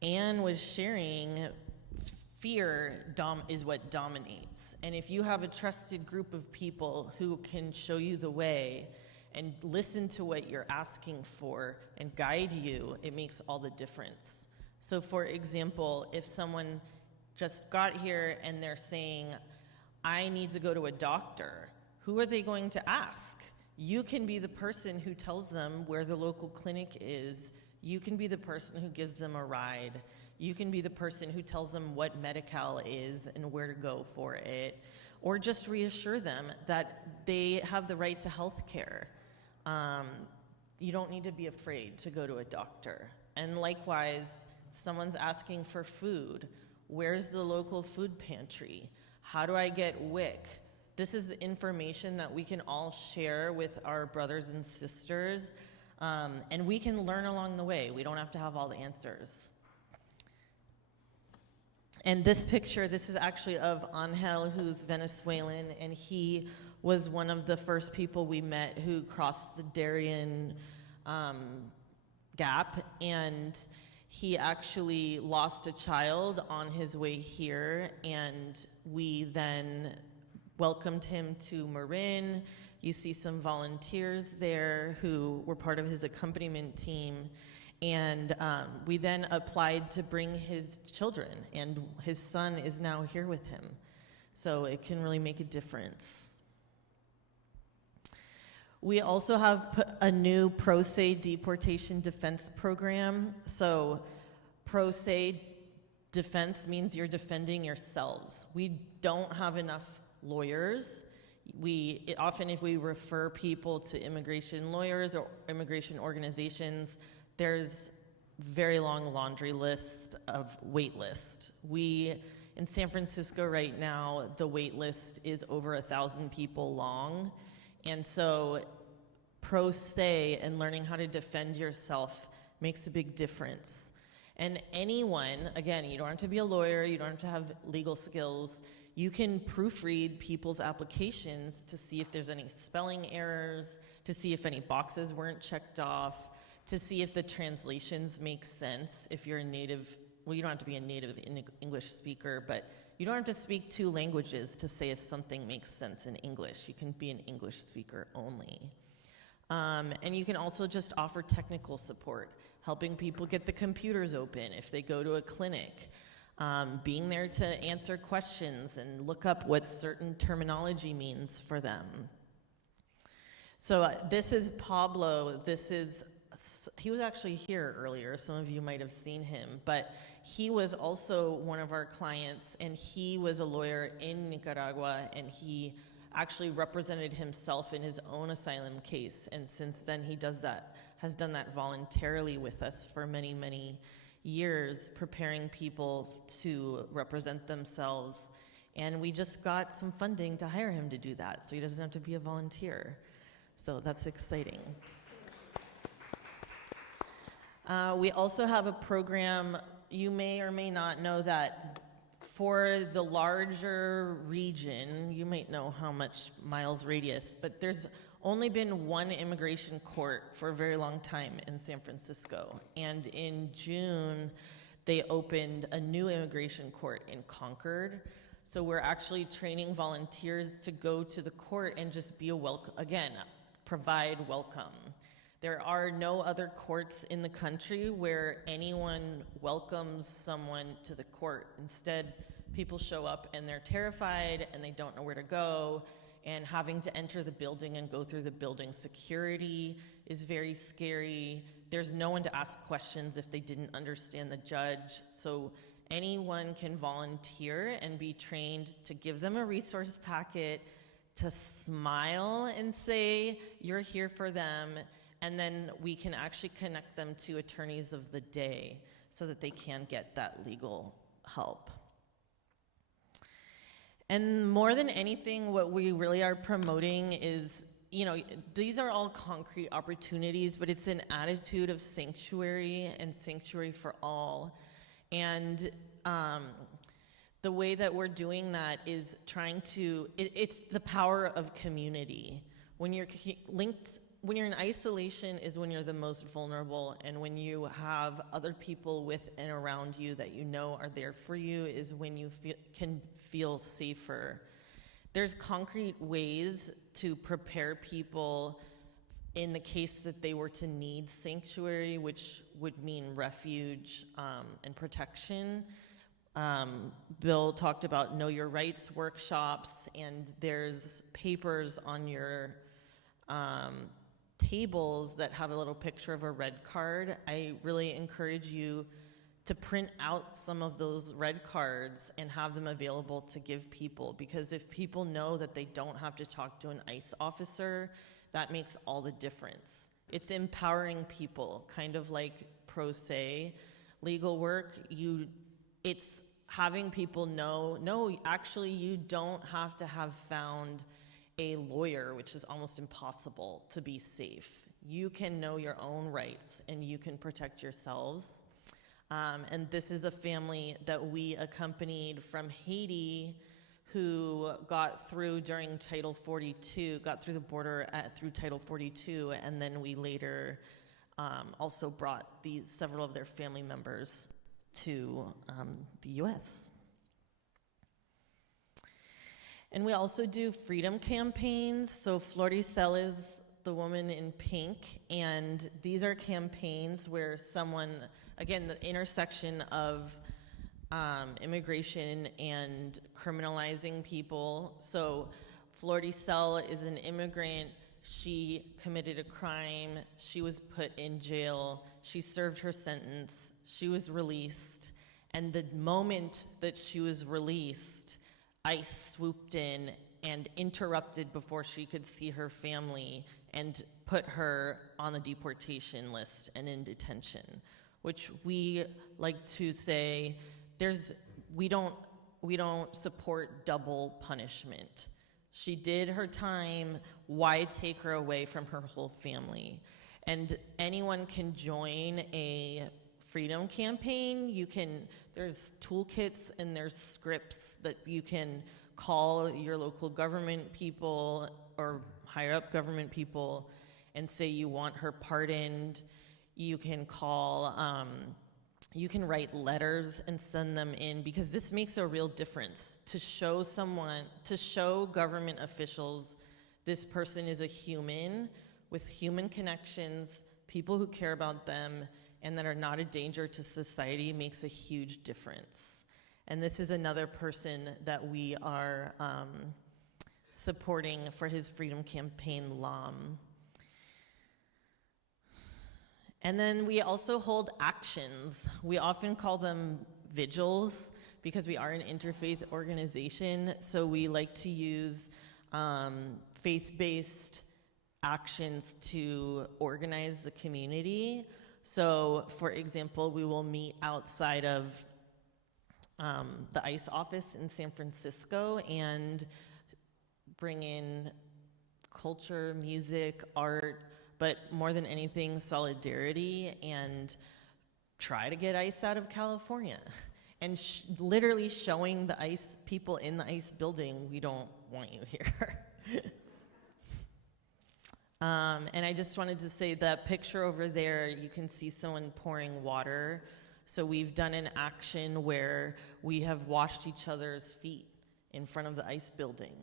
Anne was sharing, fear is what dominates. And if you have a trusted group of people who can show you the way and listen to what you're asking for and guide you, it makes all the difference. So for example, if someone just got here and they're saying, I need to go to a doctor, who are they going to ask? You can be the person who tells them where the local clinic is. You can be the person who gives them a ride. You can be the person who tells them what Medi-Cal is and where to go for it, or just reassure them that they have the right to health care. You don't need to be afraid to go to a doctor. And likewise, someone's asking for food. Where's the local food pantry? How do I get WIC? This is information that we can all share with our brothers and sisters, and we can learn along the way. We don't have to have all the answers. And this picture, this is actually of Angel, who's Venezuelan, and he was one of the first people we met who crossed the Darien Gap, and he actually lost a child on his way here, and we then welcomed him to Marin. You see some volunteers there who were part of his accompaniment team. And we then applied to bring his children, and his son is now here with him. So it can really make a difference. We also have a new pro se deportation defense program. So pro se defense means you're defending yourselves. We don't have enough lawyers. Often if we refer people to immigration lawyers or immigration organizations, there's very long laundry list of wait list. In San Francisco right now, the wait list is over 1,000 people long. And so pro se and learning how to defend yourself makes a big difference. And anyone, again, you don't have to be a lawyer, you don't have to have legal skills, you can proofread people's applications to see if there's any spelling errors, to see if any boxes weren't checked off, to see if the translations make sense. If you're a native, well, you don't have to be a native English speaker, but you don't have to speak 2 languages to say if something makes sense in English. You can be an English speaker only. And you can also just offer technical support, helping people get the computers open if they go to a clinic, being there to answer questions and look up what certain terminology means for them. So this is Pablo. He was actually here earlier. Some of you might have seen him, but he was also one of our clients, and he was a lawyer in Nicaragua, and he actually represented himself in his own asylum case. And since then, has done that voluntarily with us for many, many years, preparing people to represent themselves. And we just got some funding to hire him to do that, so he doesn't have to be a volunteer. So that's exciting. We also have a program, you may or may not know that for the larger region, you might know how much miles radius, but there's only been one immigration court for a very long time in San Francisco. And in June, they opened a new immigration court in Concord. So we're actually training volunteers to go to the court and just be a welcome, again, provide welcome. There are no other courts in the country where anyone welcomes someone to the court. Instead, people show up and they're terrified and they don't know where to go, and having to enter the building and go through the building security is very scary. There's no one to ask questions if they didn't understand the judge. So anyone can volunteer and be trained to give them a resource packet, to smile and say you're here for them, and then we can actually connect them to attorneys of the day so that they can get that legal help. And more than anything, what we really are promoting is, these are all concrete opportunities, but it's an attitude of sanctuary and sanctuary for all. And the way that we're doing that is trying to, it's the power of community. When you're in isolation is when you're the most vulnerable, and when you have other people with and around you that you know are there for you is when you can feel safer. There's concrete ways to prepare people in the case that they were to need sanctuary, which would mean refuge and protection. Bill talked about Know Your Rights workshops, and there's papers on your tables that have a little picture of a red card. I really encourage you to print out some of those red cards and have them available to give people, because if people know that they don't have to talk to an ICE officer, that makes all the difference. It's empowering people, kind of like pro se legal work. It's having people know, no, actually you don't have to have found a lawyer, which is almost impossible, to be safe. You can know your own rights and you can protect yourselves. And this is a family that we accompanied from Haiti who got through during Title 42, got through the border through Title 42, and then we later also brought several of their family members to the U.S. And we also do freedom campaigns. So Floricel is the woman in pink, and these are campaigns where someone, again, the intersection of immigration and criminalizing people. So Floricel is an immigrant. She committed a crime. She was put in jail. She served her sentence. She was released. And the moment that she was released, ICE swooped in and interrupted before she could see her family and put her on the deportation list and in detention, which we like to say we don't support double punishment. She did her time. Why take her away from her whole family? And anyone can join a freedom campaign. There's toolkits and there's scripts that you can call your local government people or higher up government people and say you want her pardoned. You can you can write letters and send them in, because this makes a real difference to show government officials this person is a human with human connections, people who care about them, and that are not a danger to society makes a huge difference. And this is another person that we are supporting for his freedom campaign, Lam. And then we also hold actions. We often call them vigils because we are an interfaith organization, so we like to use faith-based actions to organize the community. So, for example, we will meet outside of the ICE office in San Francisco and bring in culture, music, art, but more than anything, solidarity, and try to get ice out of California. And literally showing the ice people in the ice building, we don't want you here. And I just wanted to say that picture over there, you can see someone pouring water. So we've done an action where we have washed each other's feet in front of the ice building.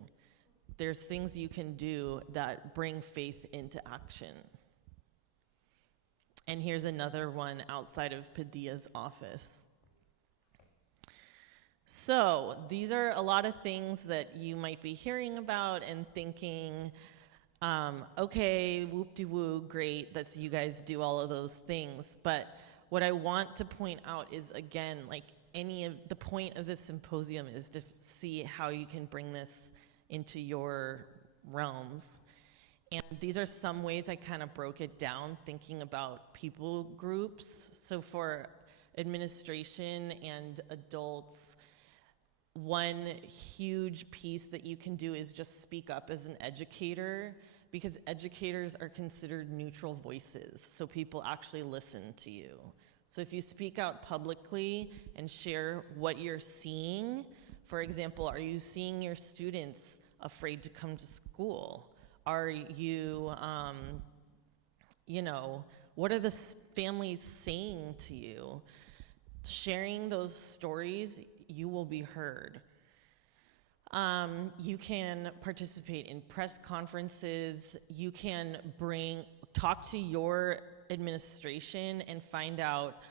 There's things you can do that bring faith into action. And here's another one outside of Padilla's office. So these are a lot of things that you might be hearing about and thinking, okay, whoop-de-woo, great, that's you guys do all of those things. But what I want to point out is, again, like the point of this symposium is to see how you can bring this into your realms. And these are some ways I kind of broke it down, thinking about people groups. So for administration and adults, one huge piece that you can do is just speak up as an educator, because educators are considered neutral voices, so people actually listen to you. So if you speak out publicly and share what you're seeing, for example, are you seeing your students afraid to come to school? Are you, what are the families saying to you? Sharing those stories, you will be heard. You can participate in press conferences. You can talk to your administration and find out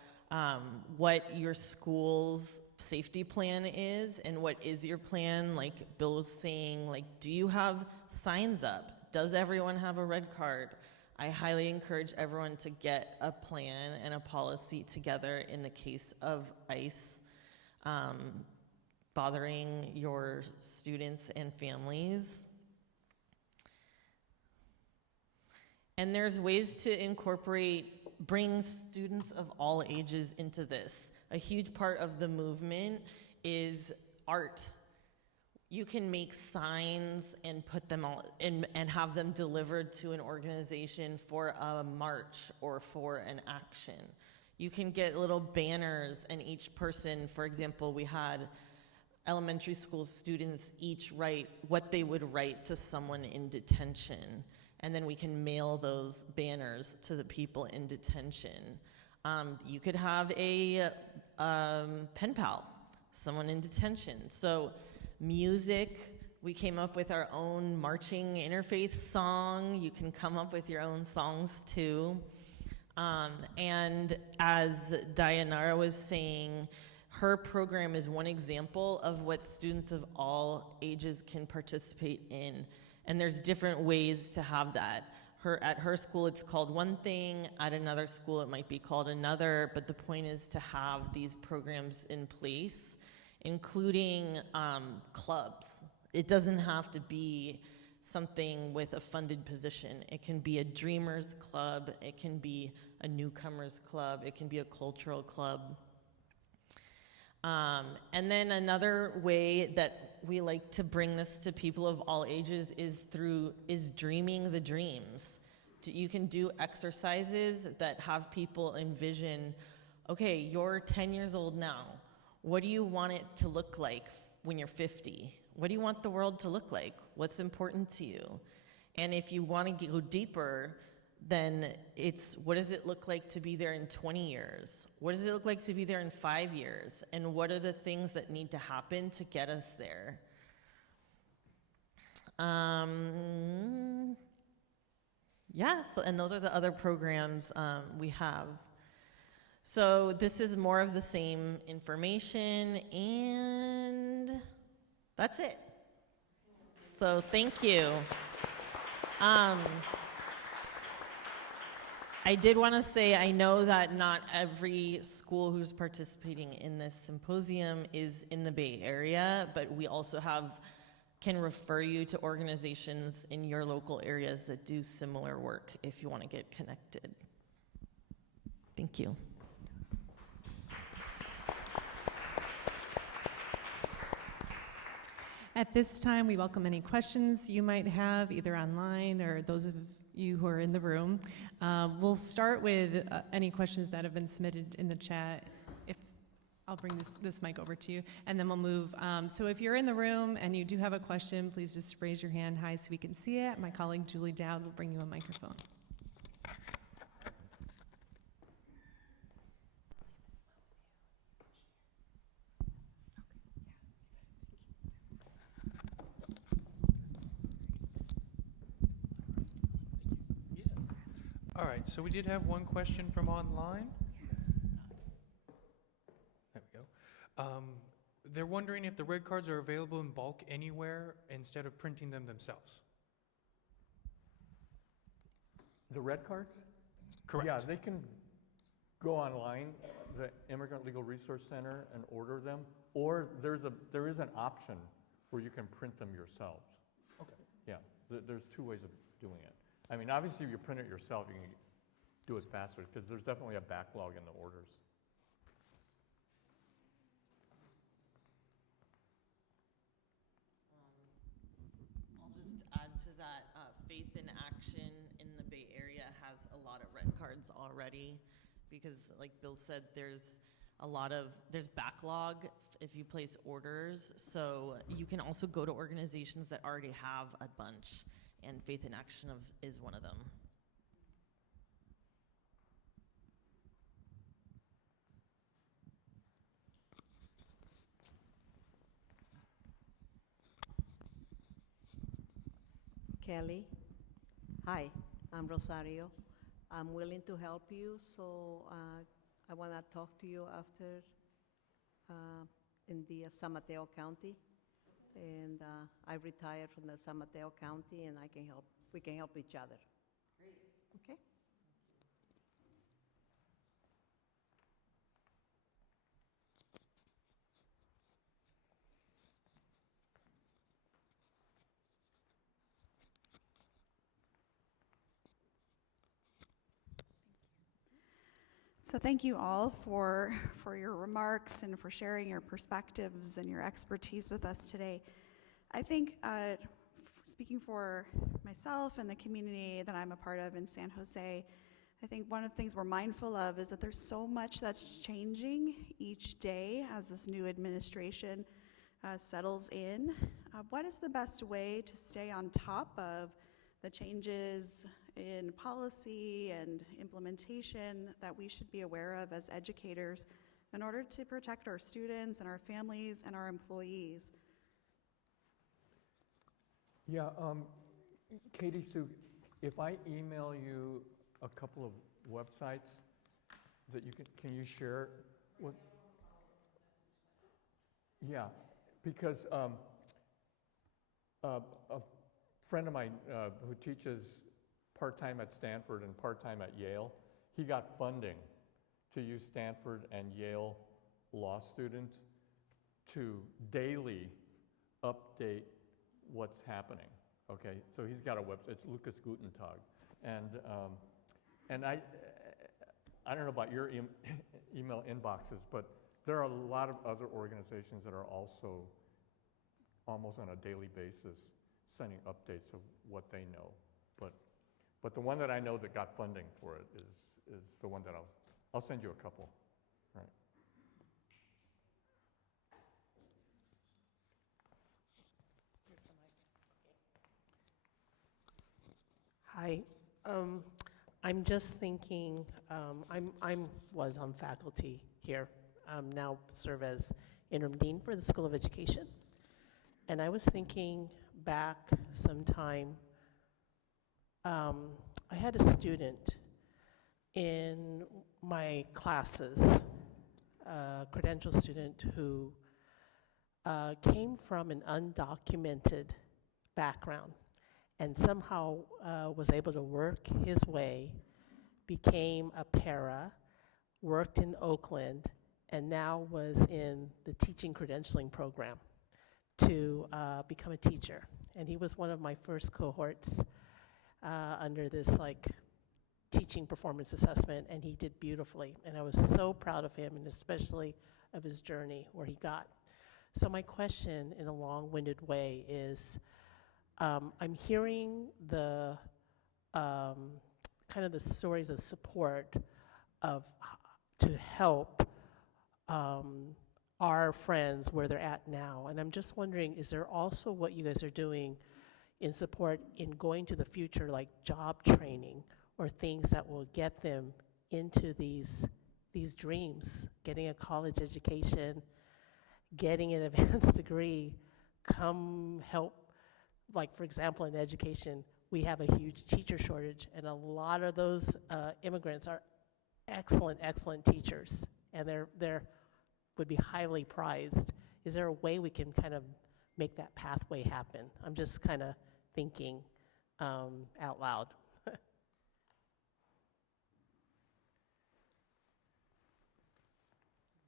what your school's safety plan is and what is your plan. Like Bill was saying, like, do you have signs up? Does everyone have a red card? I highly encourage everyone to get a plan and a policy together in the case of ICE bothering your students and families. And there's ways to bring students of all ages into this. A huge part of the movement is art. You can make signs and put them all and have them delivered to an organization for a march or for an action. You can get little banners, and each person, for example, we had elementary school students each write what they would write to someone in detention, and then we can mail those banners to the people in detention. You could have a pen pal, someone in detention. So music, we came up with our own marching interfaith song. You can come up with your own songs too. And as Dayanara was saying, her program is one example of what students of all ages can participate in. And there's different ways to have that. At her school, it's called one thing. At another school, it might be called another. But the point is to have these programs in place, including clubs. It doesn't have to be something with a funded position. It can be a dreamers club. It can be a newcomers club. It can be a cultural club. And then another way that we like to bring this to people of all ages is dreaming the dreams. You can do exercises that have people envision, okay, you're 10 years old now. What do you want it to look like when you're 50? What do you want the world to look like? What's important to you? And if you want to go deeper, then it's, what does it look like to be there in 20 years? What does it look like to be there in 5 years? And what are the things that need to happen to get us there? And those are the other programs we have. So this is more of the same information, and that's it. So thank you. I did want to say, I know that not every school who's participating in this symposium is in the Bay Area, but we also can refer you to organizations in your local areas that do similar work if you want to get connected. Thank you. At this time, we welcome any questions you might have, either online or those of you who are in the room. We'll start with any questions that have been submitted in the chat. If I'll bring this mic over to you, and then we'll move. So if you're in the room and you do have a question, please just raise your hand high so we can see it. My colleague Julie Dowd will bring you a microphone. All right, so we did have one question from online. There we go. They're wondering if the red cards are available in bulk anywhere instead of printing them themselves. The red cards? Correct. Yeah, they can go online, the Immigrant Legal Resource Center, and order them, or there is an option where you can print them yourselves. Okay. Yeah, there's two ways of doing it. I mean, obviously, if you print it yourself, you can do it faster, because there's definitely a backlog in the orders. I'll just add to that, Faith in Action in the Bay Area has a lot of red cards already, because like Bill said, there's backlog if you place orders, so you can also go to organizations that already have a bunch, and Faith in Action is one of them. Kelly. Hi, I'm Rosario. I'm willing to help you, so I want to talk to you after in the San Mateo County. And I retired from the San Mateo County, and we can help each other. Great. Okay? So thank you all for your remarks and for sharing your perspectives and your expertise with us today. I think, speaking for myself and the community that I'm a part of in San Jose, I think one of the things we're mindful of is that there's so much that's changing each day as this new administration settles in. What is the best way to stay on top of the changes in policy and implementation that we should be aware of as educators in order to protect our students and our families and our employees? Yeah, Katie Sue, if I email you a couple of websites that can you share with? Yeah, because a friend of mine who teaches part-time at Stanford and part-time at Yale, he got funding to use Stanford and Yale law students to daily update what's happening, okay? So he's got a website, it's Lucas Gutentag. And I don't know about your email inboxes, but there are a lot of other organizations that are also almost on a daily basis sending updates of what they know. But the one that I know that got funding for it is the one that I'll send you a couple, right? Hi, I'm just thinking, was on faculty here, now serve as interim dean for the School of Education. And I was thinking back sometime, I had a student in my classes, a credential student who came from an undocumented background and somehow was able to work his way, became a para, worked in Oakland, and now was in the teaching credentialing program to become a teacher. And he was one of my first cohorts under this teaching performance assessment, and he did beautifully. And I was so proud of him, and especially of his journey where he got. So my question, in a long-winded way, is I'm hearing the kind of the stories of support of to help our friends where they're at now, and I'm just wondering, is there also what you guys are doing in support in going to the future, like job training or things that will get them into these dreams, getting a college education, getting an advanced degree, come help, like for example, in education, we have a huge teacher shortage, and a lot of those immigrants are excellent teachers, and they're would be highly prized. Is there a way we can kind of make that pathway happen? I'm just kind of thinking out loud.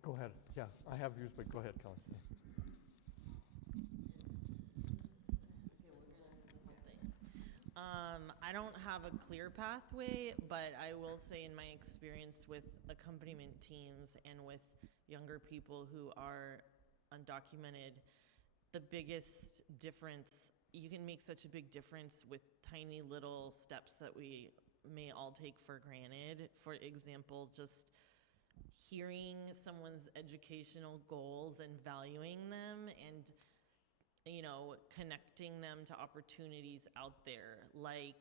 Go ahead. Yeah, I have views, but go ahead, Kelly. I don't have a clear pathway, but I will say in my experience with accompaniment teams and with younger people who are undocumented, the biggest difference, you can make such a big difference with tiny little steps that we may all take for granted. For example, just hearing someone's educational goals and valuing them, and connecting them to opportunities out there, like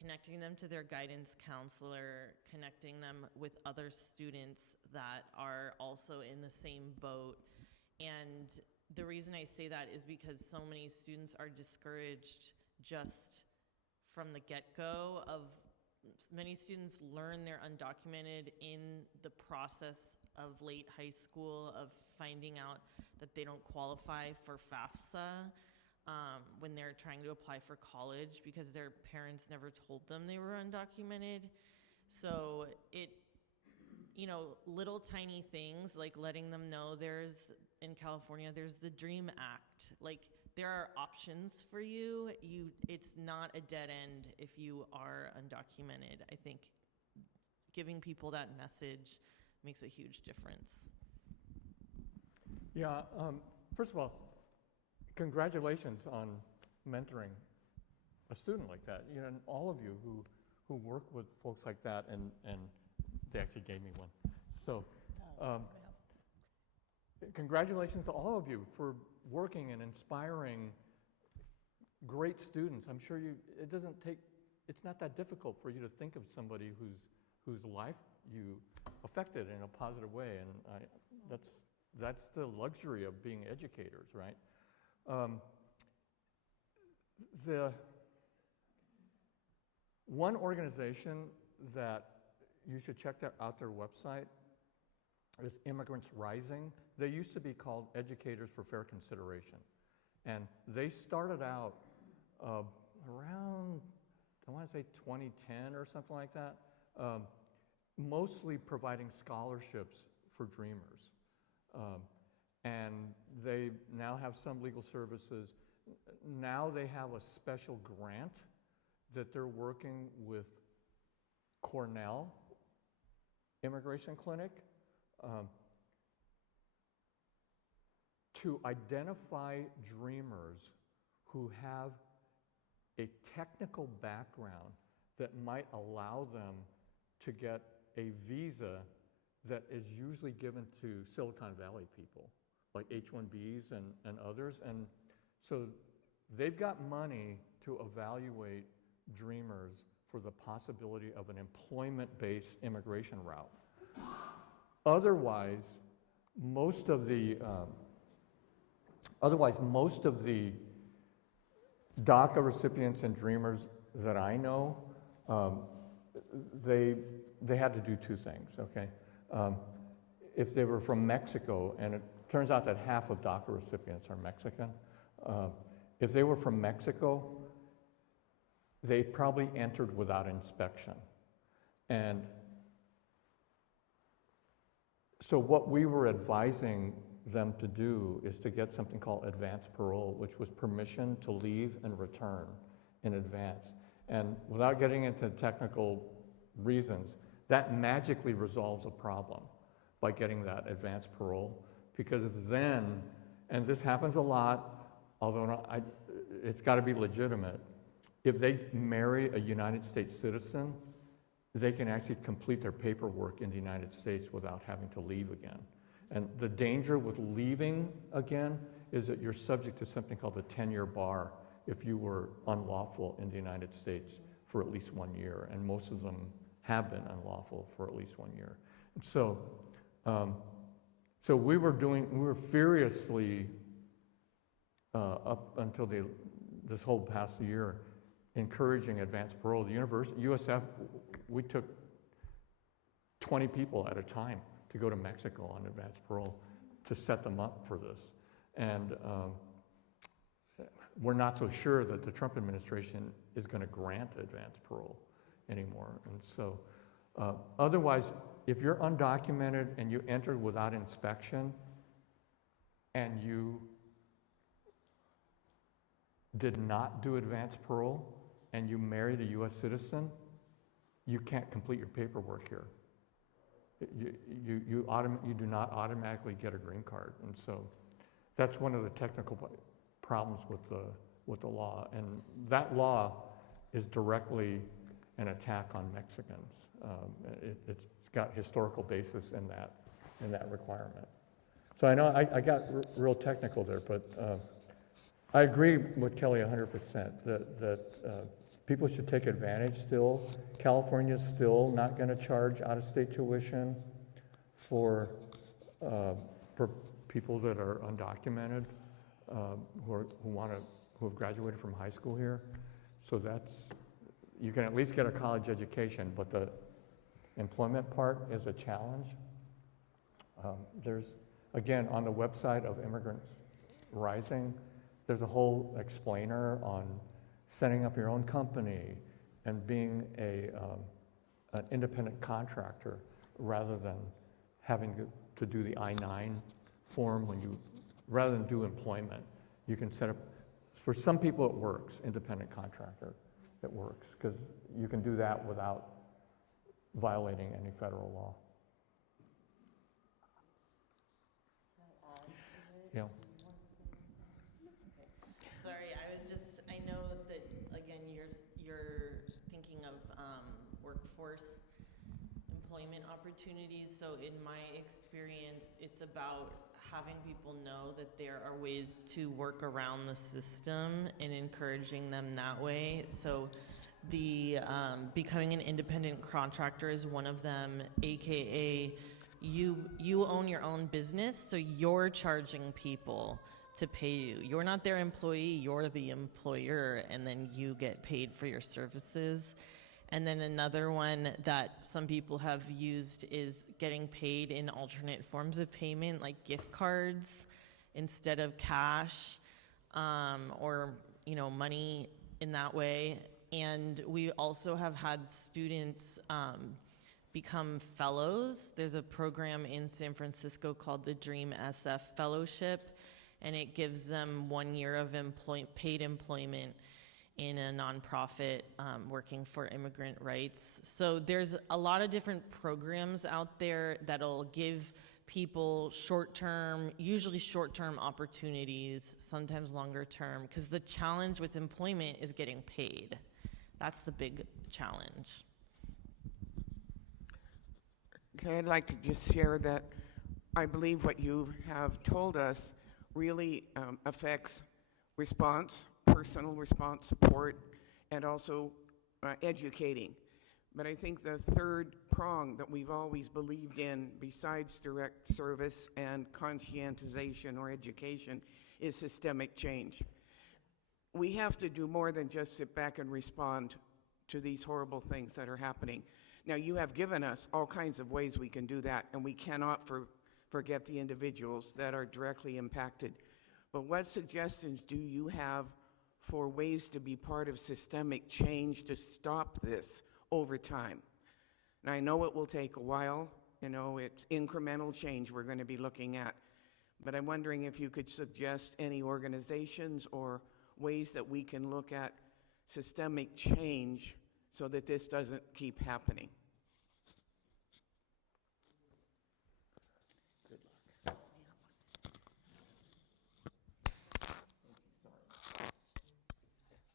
connecting them to their guidance counselor, connecting them with other students that are also in the same boat. And the reason I say that is because so many students are discouraged just from the get-go. Many students learn they're undocumented in the process of late high school, of finding out that they don't qualify for FAFSA when they're trying to apply for college because their parents never told them they were undocumented. So little tiny things like letting them know in California, there's the DREAM Act. Like, there are options for you. It's not a dead end if you are undocumented. I think giving people that message makes a huge difference. Yeah, first of all, congratulations on mentoring a student like that. And all of you who work with folks like that, and they actually gave me one. So, congratulations to all of you for working and inspiring great students. I'm sure it's not that difficult for you to think of somebody whose life you affected in a positive way, and that's the luxury of being educators, right? The one organization that you should check out their website is Immigrants Rising. They used to be called Educators for Fair Consideration. And they started out around, I want to say 2010 or something like that, mostly providing scholarships for dreamers. And they now have some legal services. Now they have a special grant that they're working with Cornell Immigration Clinic to identify dreamers who have a technical background that might allow them to get a visa that is usually given to Silicon Valley people, like H-1Bs and others. And so they've got money to evaluate dreamers for the possibility of an employment-based immigration route. Otherwise, most of the DACA recipients and dreamers that I know, they had to do two things, okay? If they were from Mexico, and it turns out that half of DACA recipients are Mexican, if they were from Mexico, they probably entered without inspection. And so what we were advising them to do is to get something called advance parole, which was permission to leave and return in advance. And without getting into technical reasons, that magically resolves a problem by getting that advance parole, because then and this happens a lot, although it's got to be legitimate. If they marry a United States citizen, they can actually complete their paperwork in the United States without having to leave again. And the danger with leaving again is that you're subject to something called the 10-year bar if you were unlawful in the United States for at least 1 year, and most of them have been unlawful for at least 1 year. And so, we were furiously up until this whole past year encouraging advanced parole. The USF, we took 20 people at a time to go to Mexico on advanced parole to set them up for this. And we're not so sure that the Trump administration is going to grant advanced parole anymore. And so, otherwise, if you're undocumented and you entered without inspection and you did not do advanced parole and you married a U.S. citizen, you can't complete your paperwork here. You do not automatically get a green card. And so that's one of the technical problems with the law. And that law is directly an attack on Mexicans. It's got historical basis in that requirement. So I know I got real technical there, but I agree with Kelly 100% that people should take advantage still. California's still not going to charge out-of-state tuition for people that are undocumented, who have graduated from high school here. So you can at least get a college education, but the employment part is a challenge. There's, again, on the website of Immigrants Rising, there's a whole explainer on setting up your own company and being an independent contractor rather than having to do the I-9 form rather than do employment. You can set up, for some people it works, independent contractor, it works, because you can do that without violating any federal law. Yeah. Sorry, I know that, again, you're thinking of workforce employment opportunities. So in my experience, it's about having people know that there are ways to work around the system and encouraging them that way. So the becoming an independent contractor is one of them, AKA you own your own business, so you're charging people to pay you. You're not their employee, you're the employer, and then you get paid for your services. And then another one that some people have used is getting paid in alternate forms of payment, like gift cards instead of cash, or money in that way. And we also have had students become fellows. There's a program in San Francisco called the Dream SF Fellowship, and it gives them 1 year of paid employment in a nonprofit working for immigrant rights. So there's a lot of different programs out there that'll give people usually short-term opportunities, sometimes longer term, because the challenge with employment is getting paid. That's the big challenge. Okay, I'd like to just share that I believe what you have told us really affects response, personal response, support, and also educating. But I think the third prong that we've always believed in, besides direct service and conscientization or education, is systemic change. We have to do more than just sit back and respond to these horrible things that are happening. Now, you have given us all kinds of ways we can do that, and we cannot forget the individuals that are directly impacted. But what suggestions do you have for ways to be part of systemic change to stop this over time? And I know it will take a while. It's incremental change we're going to be looking at. But I'm wondering if you could suggest any organizations or ways that we can look at systemic change so that this doesn't keep happening.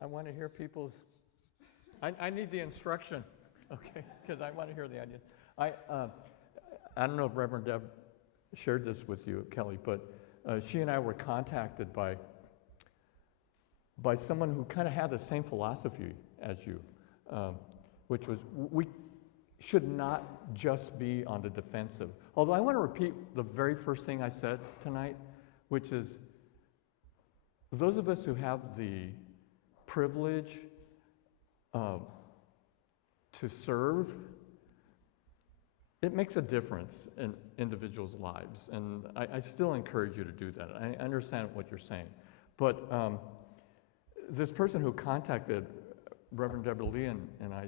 I want to hear people's, I need the instruction, okay, because I want to hear the idea. I don't know if Reverend Deb shared this with you, Kelly, but she and I were contacted by someone who kind of had the same philosophy as you, which was we should not just be on the defensive. Although I want to repeat the very first thing I said tonight, which is those of us who have the privilege to serve, it makes a difference in individuals' lives, and I still encourage you to do that. I understand what you're saying, but this person who contacted Reverend Deborah Lee and I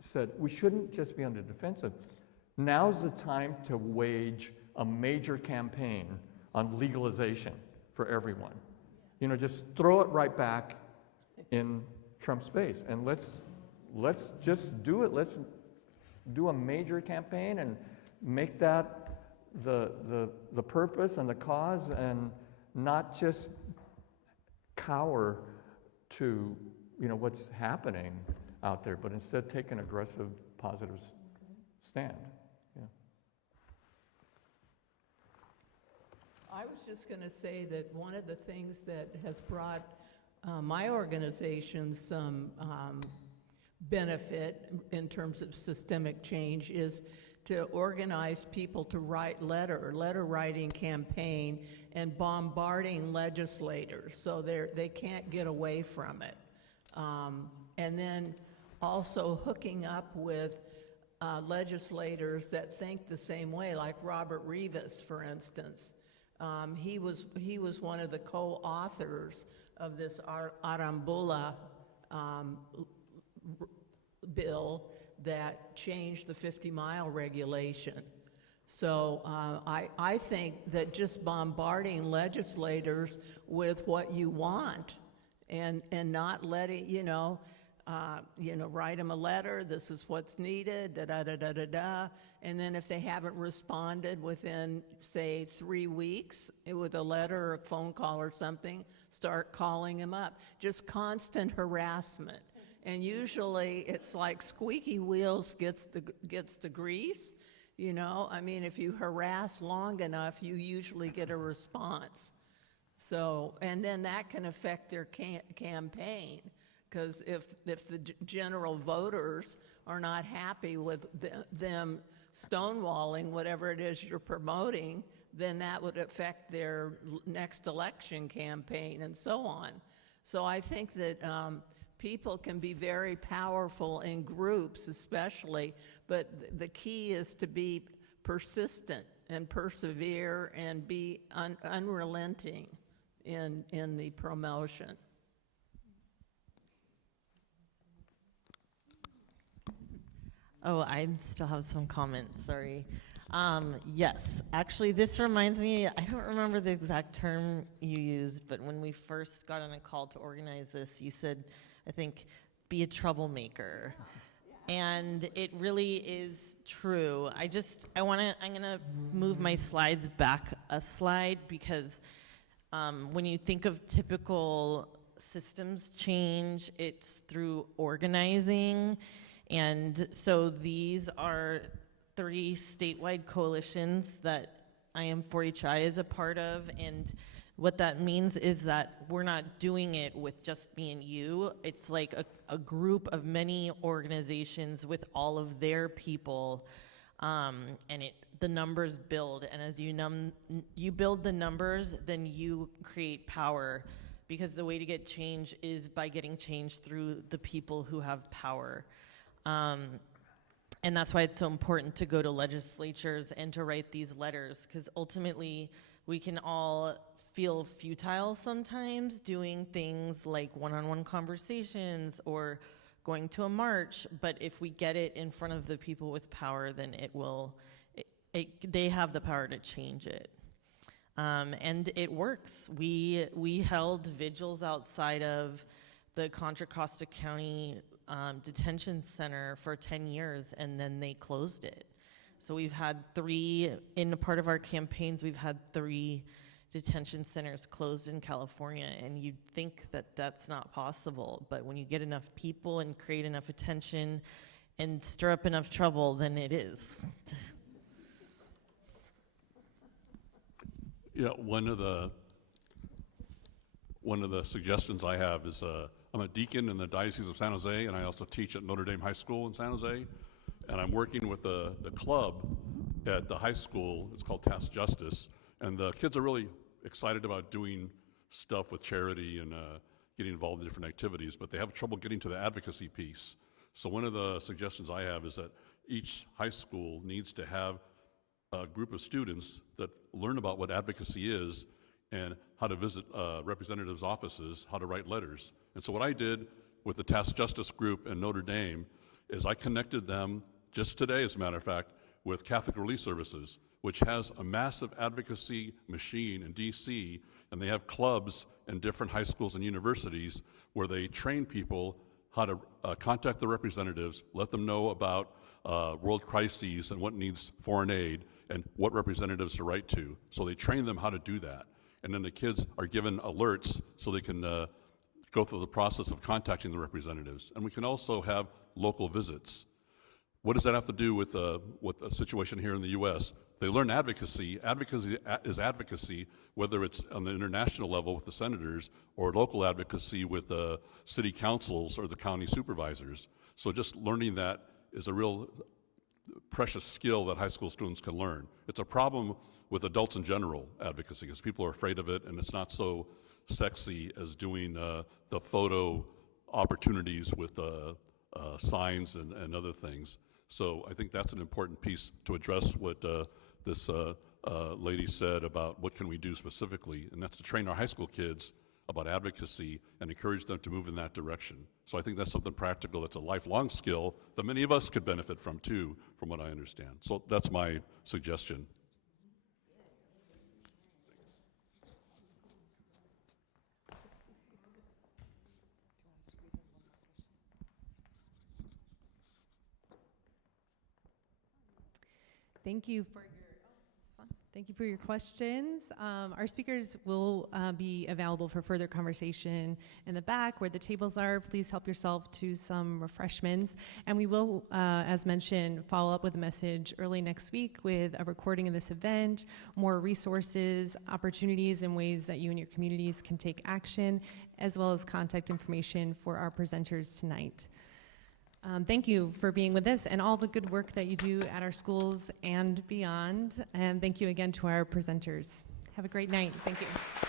said, we shouldn't just be on the defensive. Now's the time to wage a major campaign on legalization for everyone. You know, just throw it right back in Trump's face, and let's just do it. Let's do a major campaign and make that the purpose and the cause, and not just cower to, you know, what's happening out there, but instead take an aggressive, positive stand. Yeah. I was just going to say that one of the things that has brought my organization some benefit in terms of systemic change is to organize people to write letter writing campaign and bombarding legislators so they can't get away from it. And then also hooking up with legislators that think the same way, like Robert Rivas, for instance. He was one of the co-authors of this Arambula bill that changed the 50-mile regulation. So I think that just bombarding legislators with what you want and not letting, write them a letter, this is what's needed, da-da-da-da-da-da, and then if they haven't responded within, say, 3 weeks with a letter or a phone call or something, start calling them up. Just constant harassment. And usually it's like squeaky wheels gets the grease, you know? I mean, if you harass long enough, you usually get a response. So, and then that can affect their campaign, because if the general voters are not happy with them stonewalling whatever it is you're promoting, then that would affect their next election campaign and so on. So I think that people can be very powerful in groups especially, but the key is to be persistent and persevere and be unrelenting in the promotion. Oh, I still have some comments, sorry. Yes, actually this reminds me, I don't remember the exact term you used, but when we first got on a call to organize this, you said, I think, be a troublemaker. And it really is true. I'm gonna move my slides back a slide, because when you think of typical systems change, it's through organizing. And so these are 3 statewide coalitions that IM4HI is a part of, and what that means is that we're not doing it with just me and you. It's like a group of many organizations with all of their people, and the numbers build. And as you build the numbers, then you create power, because the way to get change is by getting change through the people who have power. And that's why it's so important to go to legislatures and to write these letters, because ultimately we can all feel futile sometimes doing things like one-on-one conversations or going to a march, but if we get it in front of the people with power, then they have the power to change it. And it works. We held vigils outside of the Contra Costa County detention center for 10 years, and then they closed it. So we've had 3, in a part of our campaigns, we've had 3 detention centers closed in California, and you'd think that that's not possible. But when you get enough people and create enough attention and stir up enough trouble, then it is. Yeah, one of the suggestions I have is I'm a deacon in the Diocese of San Jose, and I also teach at Notre Dame High School in San Jose. And I'm working with the club at the high school. It's called Task Justice. And the kids are really excited about doing stuff with charity and getting involved in different activities, but they have trouble getting to the advocacy piece. So one of the suggestions I have is that each high school needs to have a group of students that learn about what advocacy is and how to visit representatives' offices, how to write letters. And so what I did with the Task Justice group in Notre Dame is I connected them, just today as a matter of fact, with Catholic Relief Services, which has a massive advocacy machine in DC, and they have clubs in different high schools and universities where they train people how to contact the representatives, let them know about world crises and what needs foreign aid, and what representatives to write to. So they train them how to do that. And then the kids are given alerts so they can go through the process of contacting the representatives. And we can also have local visits. What does that have to do with a situation here in the U.S.? They learn advocacy. Advocacy is advocacy, whether it's on the international level with the senators or local advocacy with the city councils or the county supervisors. So just learning that is a real precious skill that high school students can learn. It's a problem with adults in general, advocacy, because people are afraid of it, and it's not so sexy as doing the photo opportunities with signs and other things. So I think that's an important piece to address what this lady said about what can we do specifically, and that's to train our high school kids about advocacy and encourage them to move in that direction. So I think that's something practical, that's a lifelong skill that many of us could benefit from too, from what I understand. So that's my suggestion. Thank you for your questions. Our speakers will be available for further conversation in the back where the tables are. Please help yourself to some refreshments. And we will, as mentioned, follow up with a message early next week with a recording of this event, more resources, opportunities, and ways that you and your communities can take action, as well as contact information for our presenters tonight. Thank you for being with us and all the good work that you do at our schools and beyond. And thank you again to our presenters. Have a great night. Thank you.